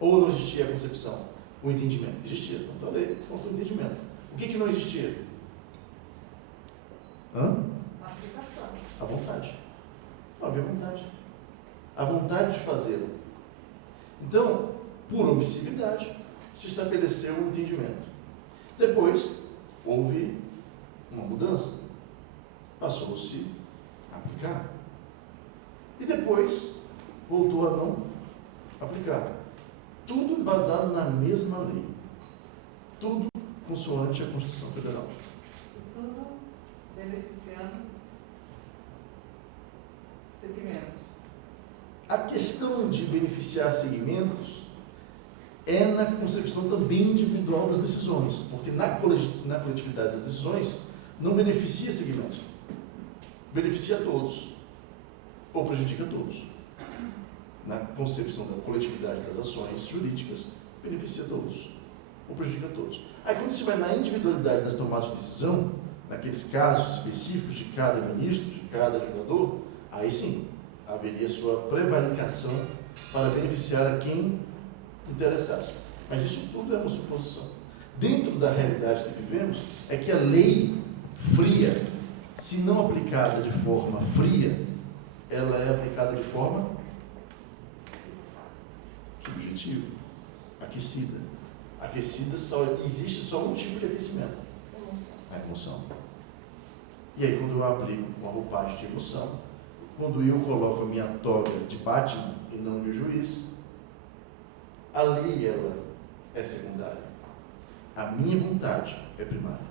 Ou não existia a concepção, o entendimento. Existia tanto a lei quanto o entendimento. O que não existia? A aplicação. A vontade. Não havia vontade. A vontade de fazê-lo. Então, por omissividade, se estabeleceu um entendimento. Depois, houve uma mudança. Passou-se a aplicar. E depois, voltou a não aplicar. Tudo embasado na mesma lei. Tudo consoante a Constituição Federal. E tudo beneficiando segmentos. A questão de beneficiar segmentos é na concepção também individual das decisões, porque na coletividade das decisões não beneficia segmentos, beneficia todos, ou prejudica todos. Na concepção da coletividade das ações jurídicas, beneficia todos, ou prejudica todos. Aí quando se vai na individualidade das tomadas de decisão, naqueles casos específicos de cada ministro, de cada julgador, aí sim, haveria sua prevaricação para beneficiar a quem interessasse. Mas isso tudo é uma suposição. Dentro da realidade que vivemos, é que a lei fria, se não aplicada de forma fria, ela é aplicada de forma subjetiva, aquecida, Aquecida existe só um tipo de aquecimento, a emoção. E aí, quando eu aplico uma roupagem de emoção, quando eu coloco a minha toga de Batman e não de juiz, ali ela é secundária. A minha vontade é primária.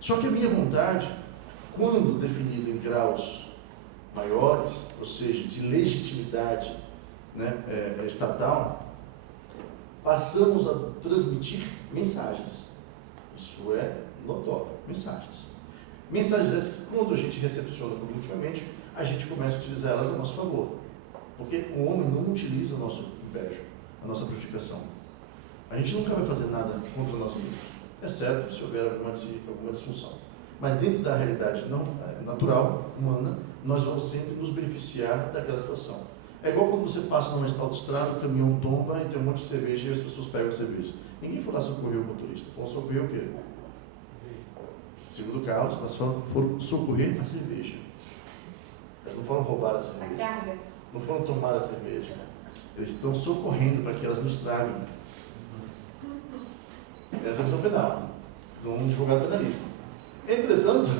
Só que a minha vontade, quando definida em graus maiores, ou seja, de legitimidade, né, estatal, passamos a transmitir mensagens. Isso é notório, mensagens. Mensagens essas que, quando a gente recepciona cognitivamente, a gente começa a utilizar elas a nosso favor. Porque o homem não utiliza o nosso invejo, a nossa prejudicação. A gente nunca vai fazer nada contra nós mesmos, exceto se houver alguma disfunção. Mas dentro da realidade natural, humana, nós vamos sempre nos beneficiar daquela situação. É igual quando você passa numa autoestrada, o caminhão tomba e tem um monte de cerveja e as pessoas pegam a cerveja. Ninguém foi lá socorrer o motorista. Foram socorrer o quê? Segundo Carlos, nós foram socorrer a cerveja. Eles não foram roubar a cerveja. Não foram tomar a cerveja. Eles estão socorrendo para que elas não estraguem. Essa é a missão penal de um advogado penalista. Entretanto,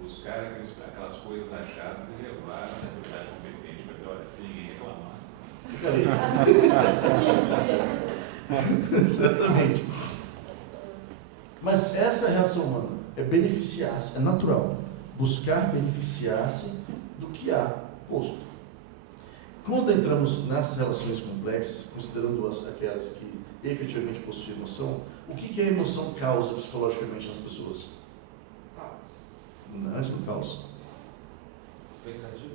buscar aquelas coisas achadas e levar a autoridade competente para dizer, olha, se ninguém reclamar. fica ali. Certamente. Mas essa reação humana é beneficiar-se, é natural. Buscar beneficiar-se do que há posto. Quando entramos nessas relações complexas, considerando aquelas que efetivamente possuem emoção, o que a emoção causa psicologicamente nas pessoas? Antes do caos. Expectativa?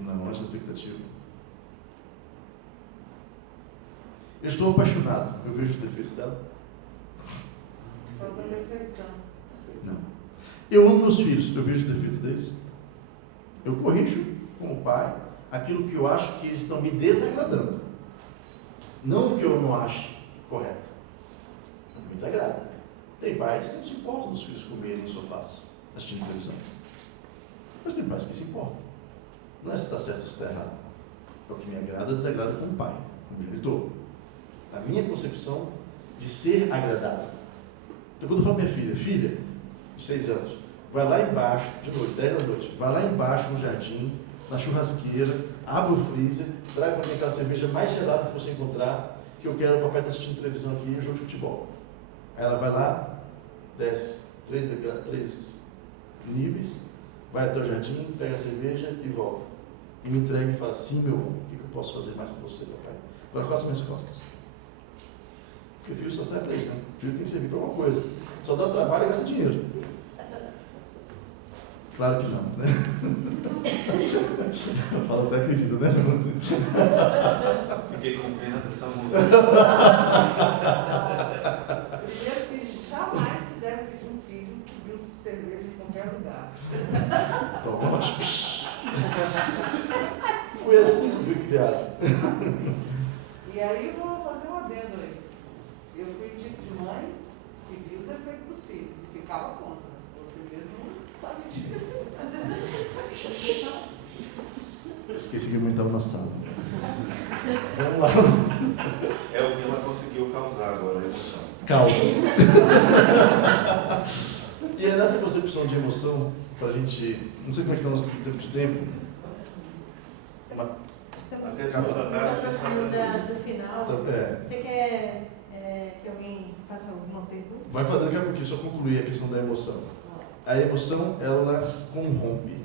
Não, antes da expectativa. Eu estou apaixonado, eu vejo os defeitos dela? Só a perfeição. Não. Eu amo meus filhos, eu vejo os defeitos deles? Eu corrijo como pai aquilo que eu acho que eles estão me desagradando. Não que eu não ache correto. Me desagrada. Tem pais que não se importam dos filhos comerem em sofás, assistindo televisão. Mas tem pais que se importam. Não é se está certo ou se está errado. É o que me agrada ou desagrada como pai, como genitor. A minha concepção de ser agradado. Então, quando eu falo minha filha, de 6 anos, vai lá embaixo, de noite, 10 da noite, vai lá embaixo no jardim, na churrasqueira, abre o freezer, traz para mim aquela cerveja mais gelada que você encontrar, que eu quero, o papai está assistindo televisão aqui e um jogo de futebol. Aí ela vai lá, desce 3 níveis, vai até o jardim, pega a cerveja e volta. E me entrega e fala, sim, meu amor, o que eu posso fazer mais por você, papai? Agora costa minhas costas. Porque o filho só serve para isso, né? O filho tem que servir para alguma coisa. Só dá trabalho e gasta dinheiro. Claro que não, né? Eu falo até acredito, né? Fiquei com pena dessa música. Primeiro que jamais se deve pedir um filho que viu cerveja em qualquer lugar. Toma, foi assim que eu fui criado. E aí eu vou fazer um adendo aí. Eu fui tipo de mãe que viu os efeitos dos filhos e ficava contra. Você mesmo não sabe disso. Esqueci que a mãe estava na sala. Vamos lá. É o que ela conseguiu causar agora, a emoção. Caos. E é nessa concepção de emoção, para a gente. Não sei como é que está o nosso tempo de tempo. Até Estamos duas da tarde, aproximando do final. É. Você quer que alguém faça alguma pergunta? Vai fazer daqui a pouquinho, só concluir a questão da emoção. A emoção, ela corrompe.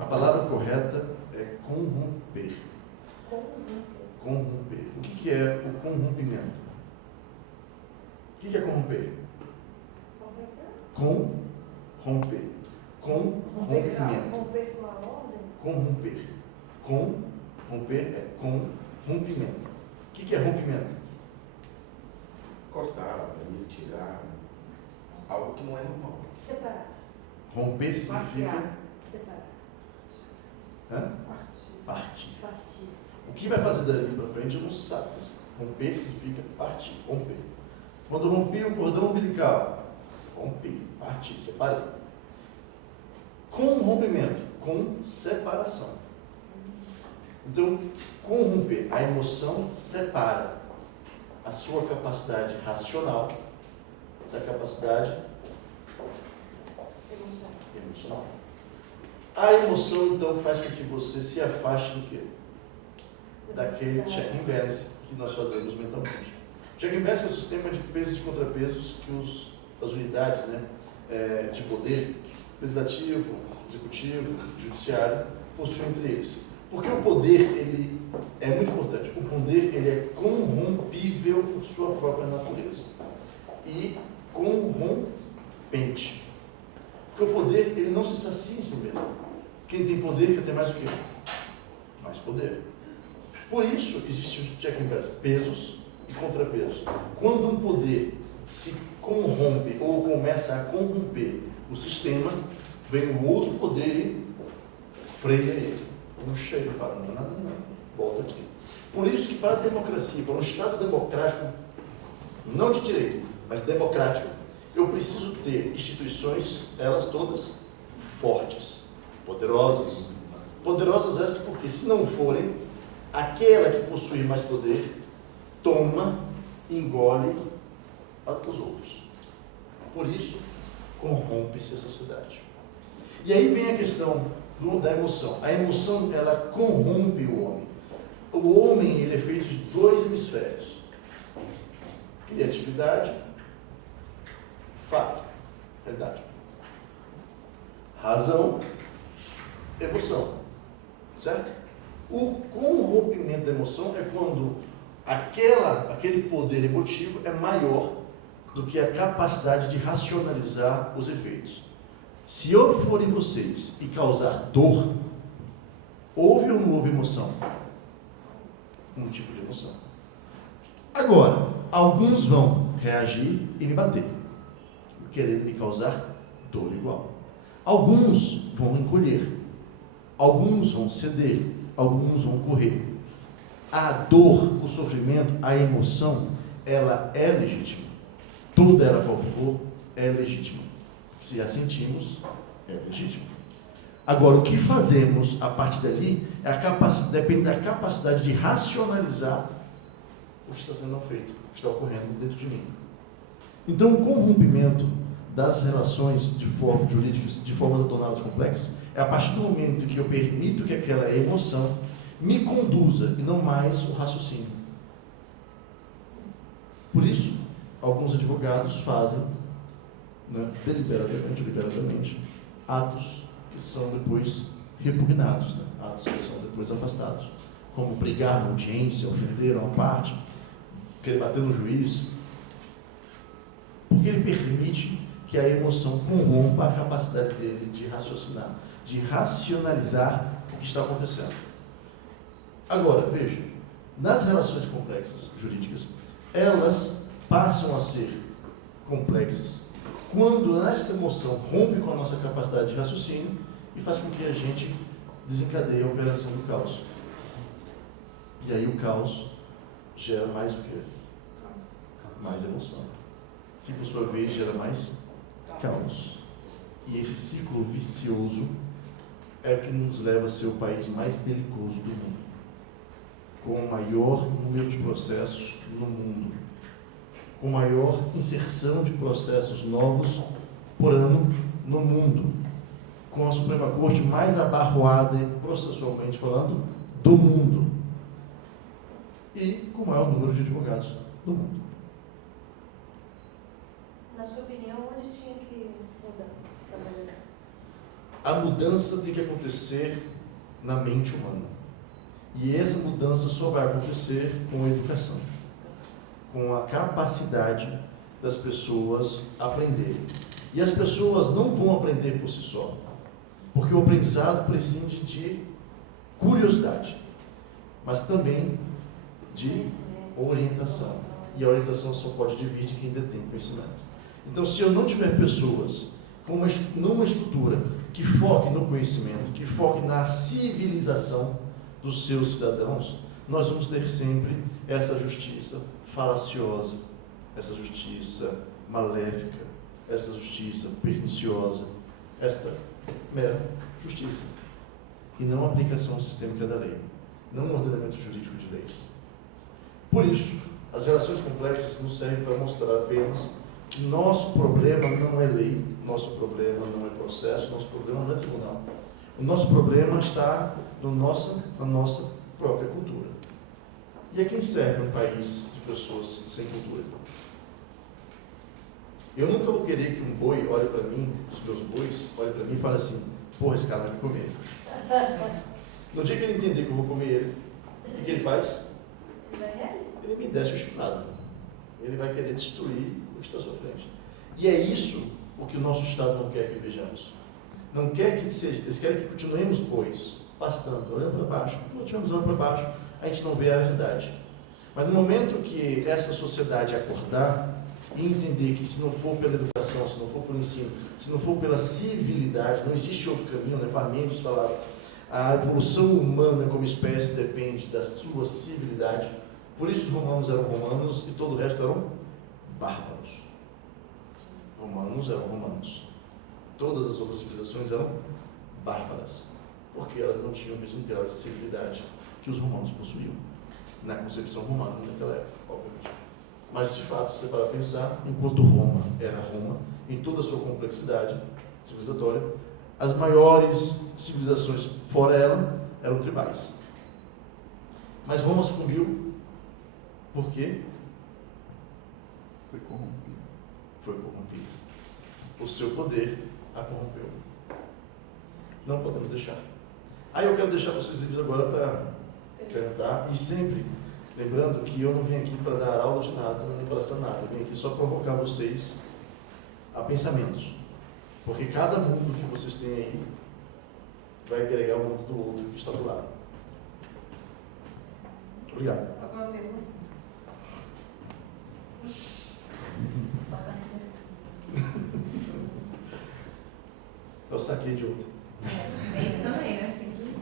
A palavra correta é corromper. Corromper. O que é o corrompimento? O que é corromper? Corromper. Corrompimento. Romper com a ordem? Corromper. Corromper é corrompimento. O que é rompimento? Cortar, tirar, algo que não é normal. Separar. Romper significa Separar. partir. Partir. O que vai fazer dali para frente não se sabe, mas romper significa partir, romper. Quando rompi o cordão umbilical, rompi, parti, separei. Com rompimento, com separação. Então, corromper a emoção separa a sua capacidade racional da capacidade emocional. A emoção, então, faz com que você se afaste do quê? Daquele check and balance que nós fazemos mentalmente. Check and balance é um sistema de pesos e contrapesos que as unidades, né, de poder, legislativo, executivo, judiciário, possuem entre eles. Porque o poder, ele é muito importante. O poder, ele é corrompível por sua própria natureza. E corrompente. Porque o poder, ele não se sacia em si mesmo. Quem tem poder quer ter mais o quê? Mais poder. Por isso, existe o check and balance, pesos e contrapesos. Quando um poder se corrompe ou começa a corromper o sistema, vem o outro poder e freia ele. Puxa ele e fala, não, volta aqui. Por isso que para a democracia, para um Estado democrático, não de direito, mas democrático, eu preciso ter instituições, elas todas fortes, poderosas. Poderosas essas porque, se não forem, aquela que possui mais poder toma, engole os outros. Por isso, corrompe-se a sociedade. E aí vem a questão da emoção. A emoção, ela corrompe o homem. O homem, ele é feito de 2 hemisférios. Criatividade, fato, realidade. Razão, emoção. Certo? O corrompimento da emoção é quando aquele poder emotivo é maior do que a capacidade de racionalizar os efeitos. Se eu for em vocês e causar dor, houve ou não houve emoção? Um tipo de emoção. Agora, alguns vão reagir e me bater, querendo me causar dor igual. Alguns vão encolher, alguns vão ceder, alguns vão correr. A dor, o sofrimento, a emoção, ela é legítima. Toda ela qual for, é legítima. Se a sentimos, é legítimo. Agora, o que fazemos a partir dali depende da capacidade de racionalizar o que está sendo feito, o que está ocorrendo dentro de mim. Então, o corrompimento das relações de formas jurídicas, de formas atornadas complexas, é a partir do momento que eu permito que aquela emoção me conduza e não mais o raciocínio. Por isso, alguns advogados fazem, né, deliberadamente, atos que são depois repugnados, né, atos que são depois afastados, como brigar na audiência, ofender uma parte, querer bater no juiz, porque ele permite que a emoção corrompa a capacidade dele de raciocinar, de racionalizar o que está acontecendo. Agora, veja, nas relações complexas jurídicas, elas passam a ser complexas quando essa emoção rompe com a nossa capacidade de raciocínio e faz com que a gente desencadeie a operação do caos. E aí o caos gera mais o quê? Mais emoção. Que por sua vez gera mais caos. E esse ciclo vicioso é o que nos leva a ser o país mais perigoso do mundo, com o maior número de processos no mundo, com maior inserção de processos novos por ano no mundo, com a Suprema Corte mais abarroada, processualmente falando, do mundo, e com o maior número de advogados do mundo. Na sua opinião, onde tinha que mudar para melhorar? A mudança tem que acontecer na mente humana. E essa mudança só vai acontecer com a educação, com a capacidade das pessoas aprenderem. E as pessoas não vão aprender por si só, porque o aprendizado prescinde de curiosidade, mas também de orientação. E a orientação só pode vir de quem detém conhecimento. Então, se eu não tiver pessoas numa estrutura que foque no conhecimento, que foque na civilização dos seus cidadãos, nós vamos ter sempre essa justiça falaciosa, essa justiça maléfica, essa justiça perniciosa, esta mera justiça, e não a aplicação sistêmica da lei. não um ordenamento jurídico de leis. Por isso, as relações complexas nos servem para mostrar apenas que nosso problema não é lei, nosso problema não é processo, nosso problema não é tribunal. O nosso problema está na nossa própria cultura. E a quem serve um país de pessoas sem cultura? Eu nunca vou querer que um boi olhe para mim, os meus bois, olhem para mim e falem assim, porra, esse cara vai me comer. No dia que ele entender que eu vou comer ele, o que ele faz? Ele me desce o chifrado. Ele vai querer destruir o que está à sua frente. E é isso o que o nosso Estado não quer que vejamos. Não quer que seja, eles querem que continuemos bois, pastando, olhando para baixo. Quando estivermos olhando para baixo, a gente não vê a verdade. Mas no momento que essa sociedade acordar e entender que se não for pela educação, se não for pelo ensino, se não for pela civilidade, não existe outro caminho, né? Parmênides falava, a evolução humana como espécie depende da sua civilidade. Por isso os romanos eram romanos e todo o resto eram bárbaros. Romanos eram romanos. Todas as outras civilizações eram bárbaras, porque elas não tinham o mesmo grau de civilidade que os romanos possuíam, na concepção romana naquela época, obviamente. Mas, de fato, se você parar para pensar, enquanto Roma era Roma, em toda a sua complexidade civilizatória, as maiores civilizações fora ela eram tribais. Mas Roma sucumbiu por quê? Foi corrompido. Foi corrompido. O seu poder a corrompeu. Não podemos deixar. Aí eu quero deixar vocês livres agora para perguntar, e sempre lembrando que eu não vim aqui para dar aula de nada, nem palestrar nada, eu vim aqui só provocar vocês a pensamentos. Porque cada mundo que vocês têm aí vai agregar o mundo do outro que está do lado. Obrigado. Alguma pergunta? Eu saquei de outra. É isso também, né? Tem que...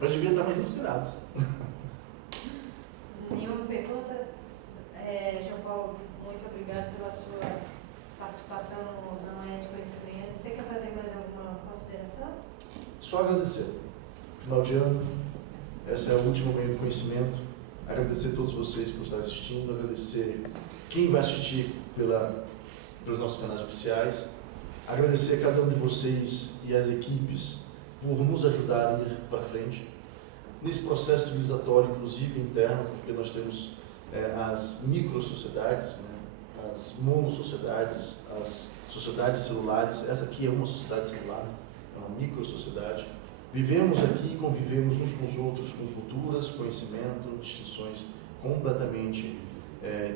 Mas devia estar mais inspirados. Nenhuma pergunta? João Paulo, muito obrigado pela sua participação na Manhã de Conhecimento. Você quer fazer mais alguma consideração? Só agradecer. Final de ano, essa é a última Manhã de Conhecimento. Agradecer a todos vocês por estarem assistindo, agradecer quem vai assistir pelos nossos canais oficiais, agradecer a cada um de vocês e as equipes por nos ajudar a ir para frente nesse processo civilizatório, inclusive interno, porque nós temos as micro-sociedades, né? As monossociedades, as sociedades celulares. Essa aqui é uma sociedade celular, é uma micro-sociedade. Vivemos aqui e convivemos uns com os outros com culturas, conhecimento, distinções completamente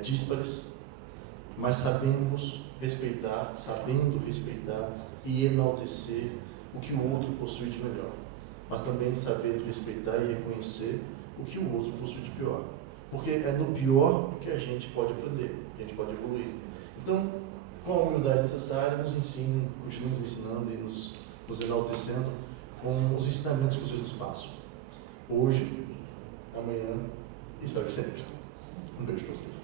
díspares, mas sabendo respeitar e enaltecer o que o outro possui de melhor, mas também sabendo respeitar e reconhecer o que o outro possui de pior, porque é no pior que a gente pode aprender, que a gente pode evoluir. Então, com a humildade necessária, nos ensinem, continuem nos ensinando e nos enaltecendo com os ensinamentos que vocês nos passam. Hoje, amanhã e espero que sempre. Um beijo para vocês.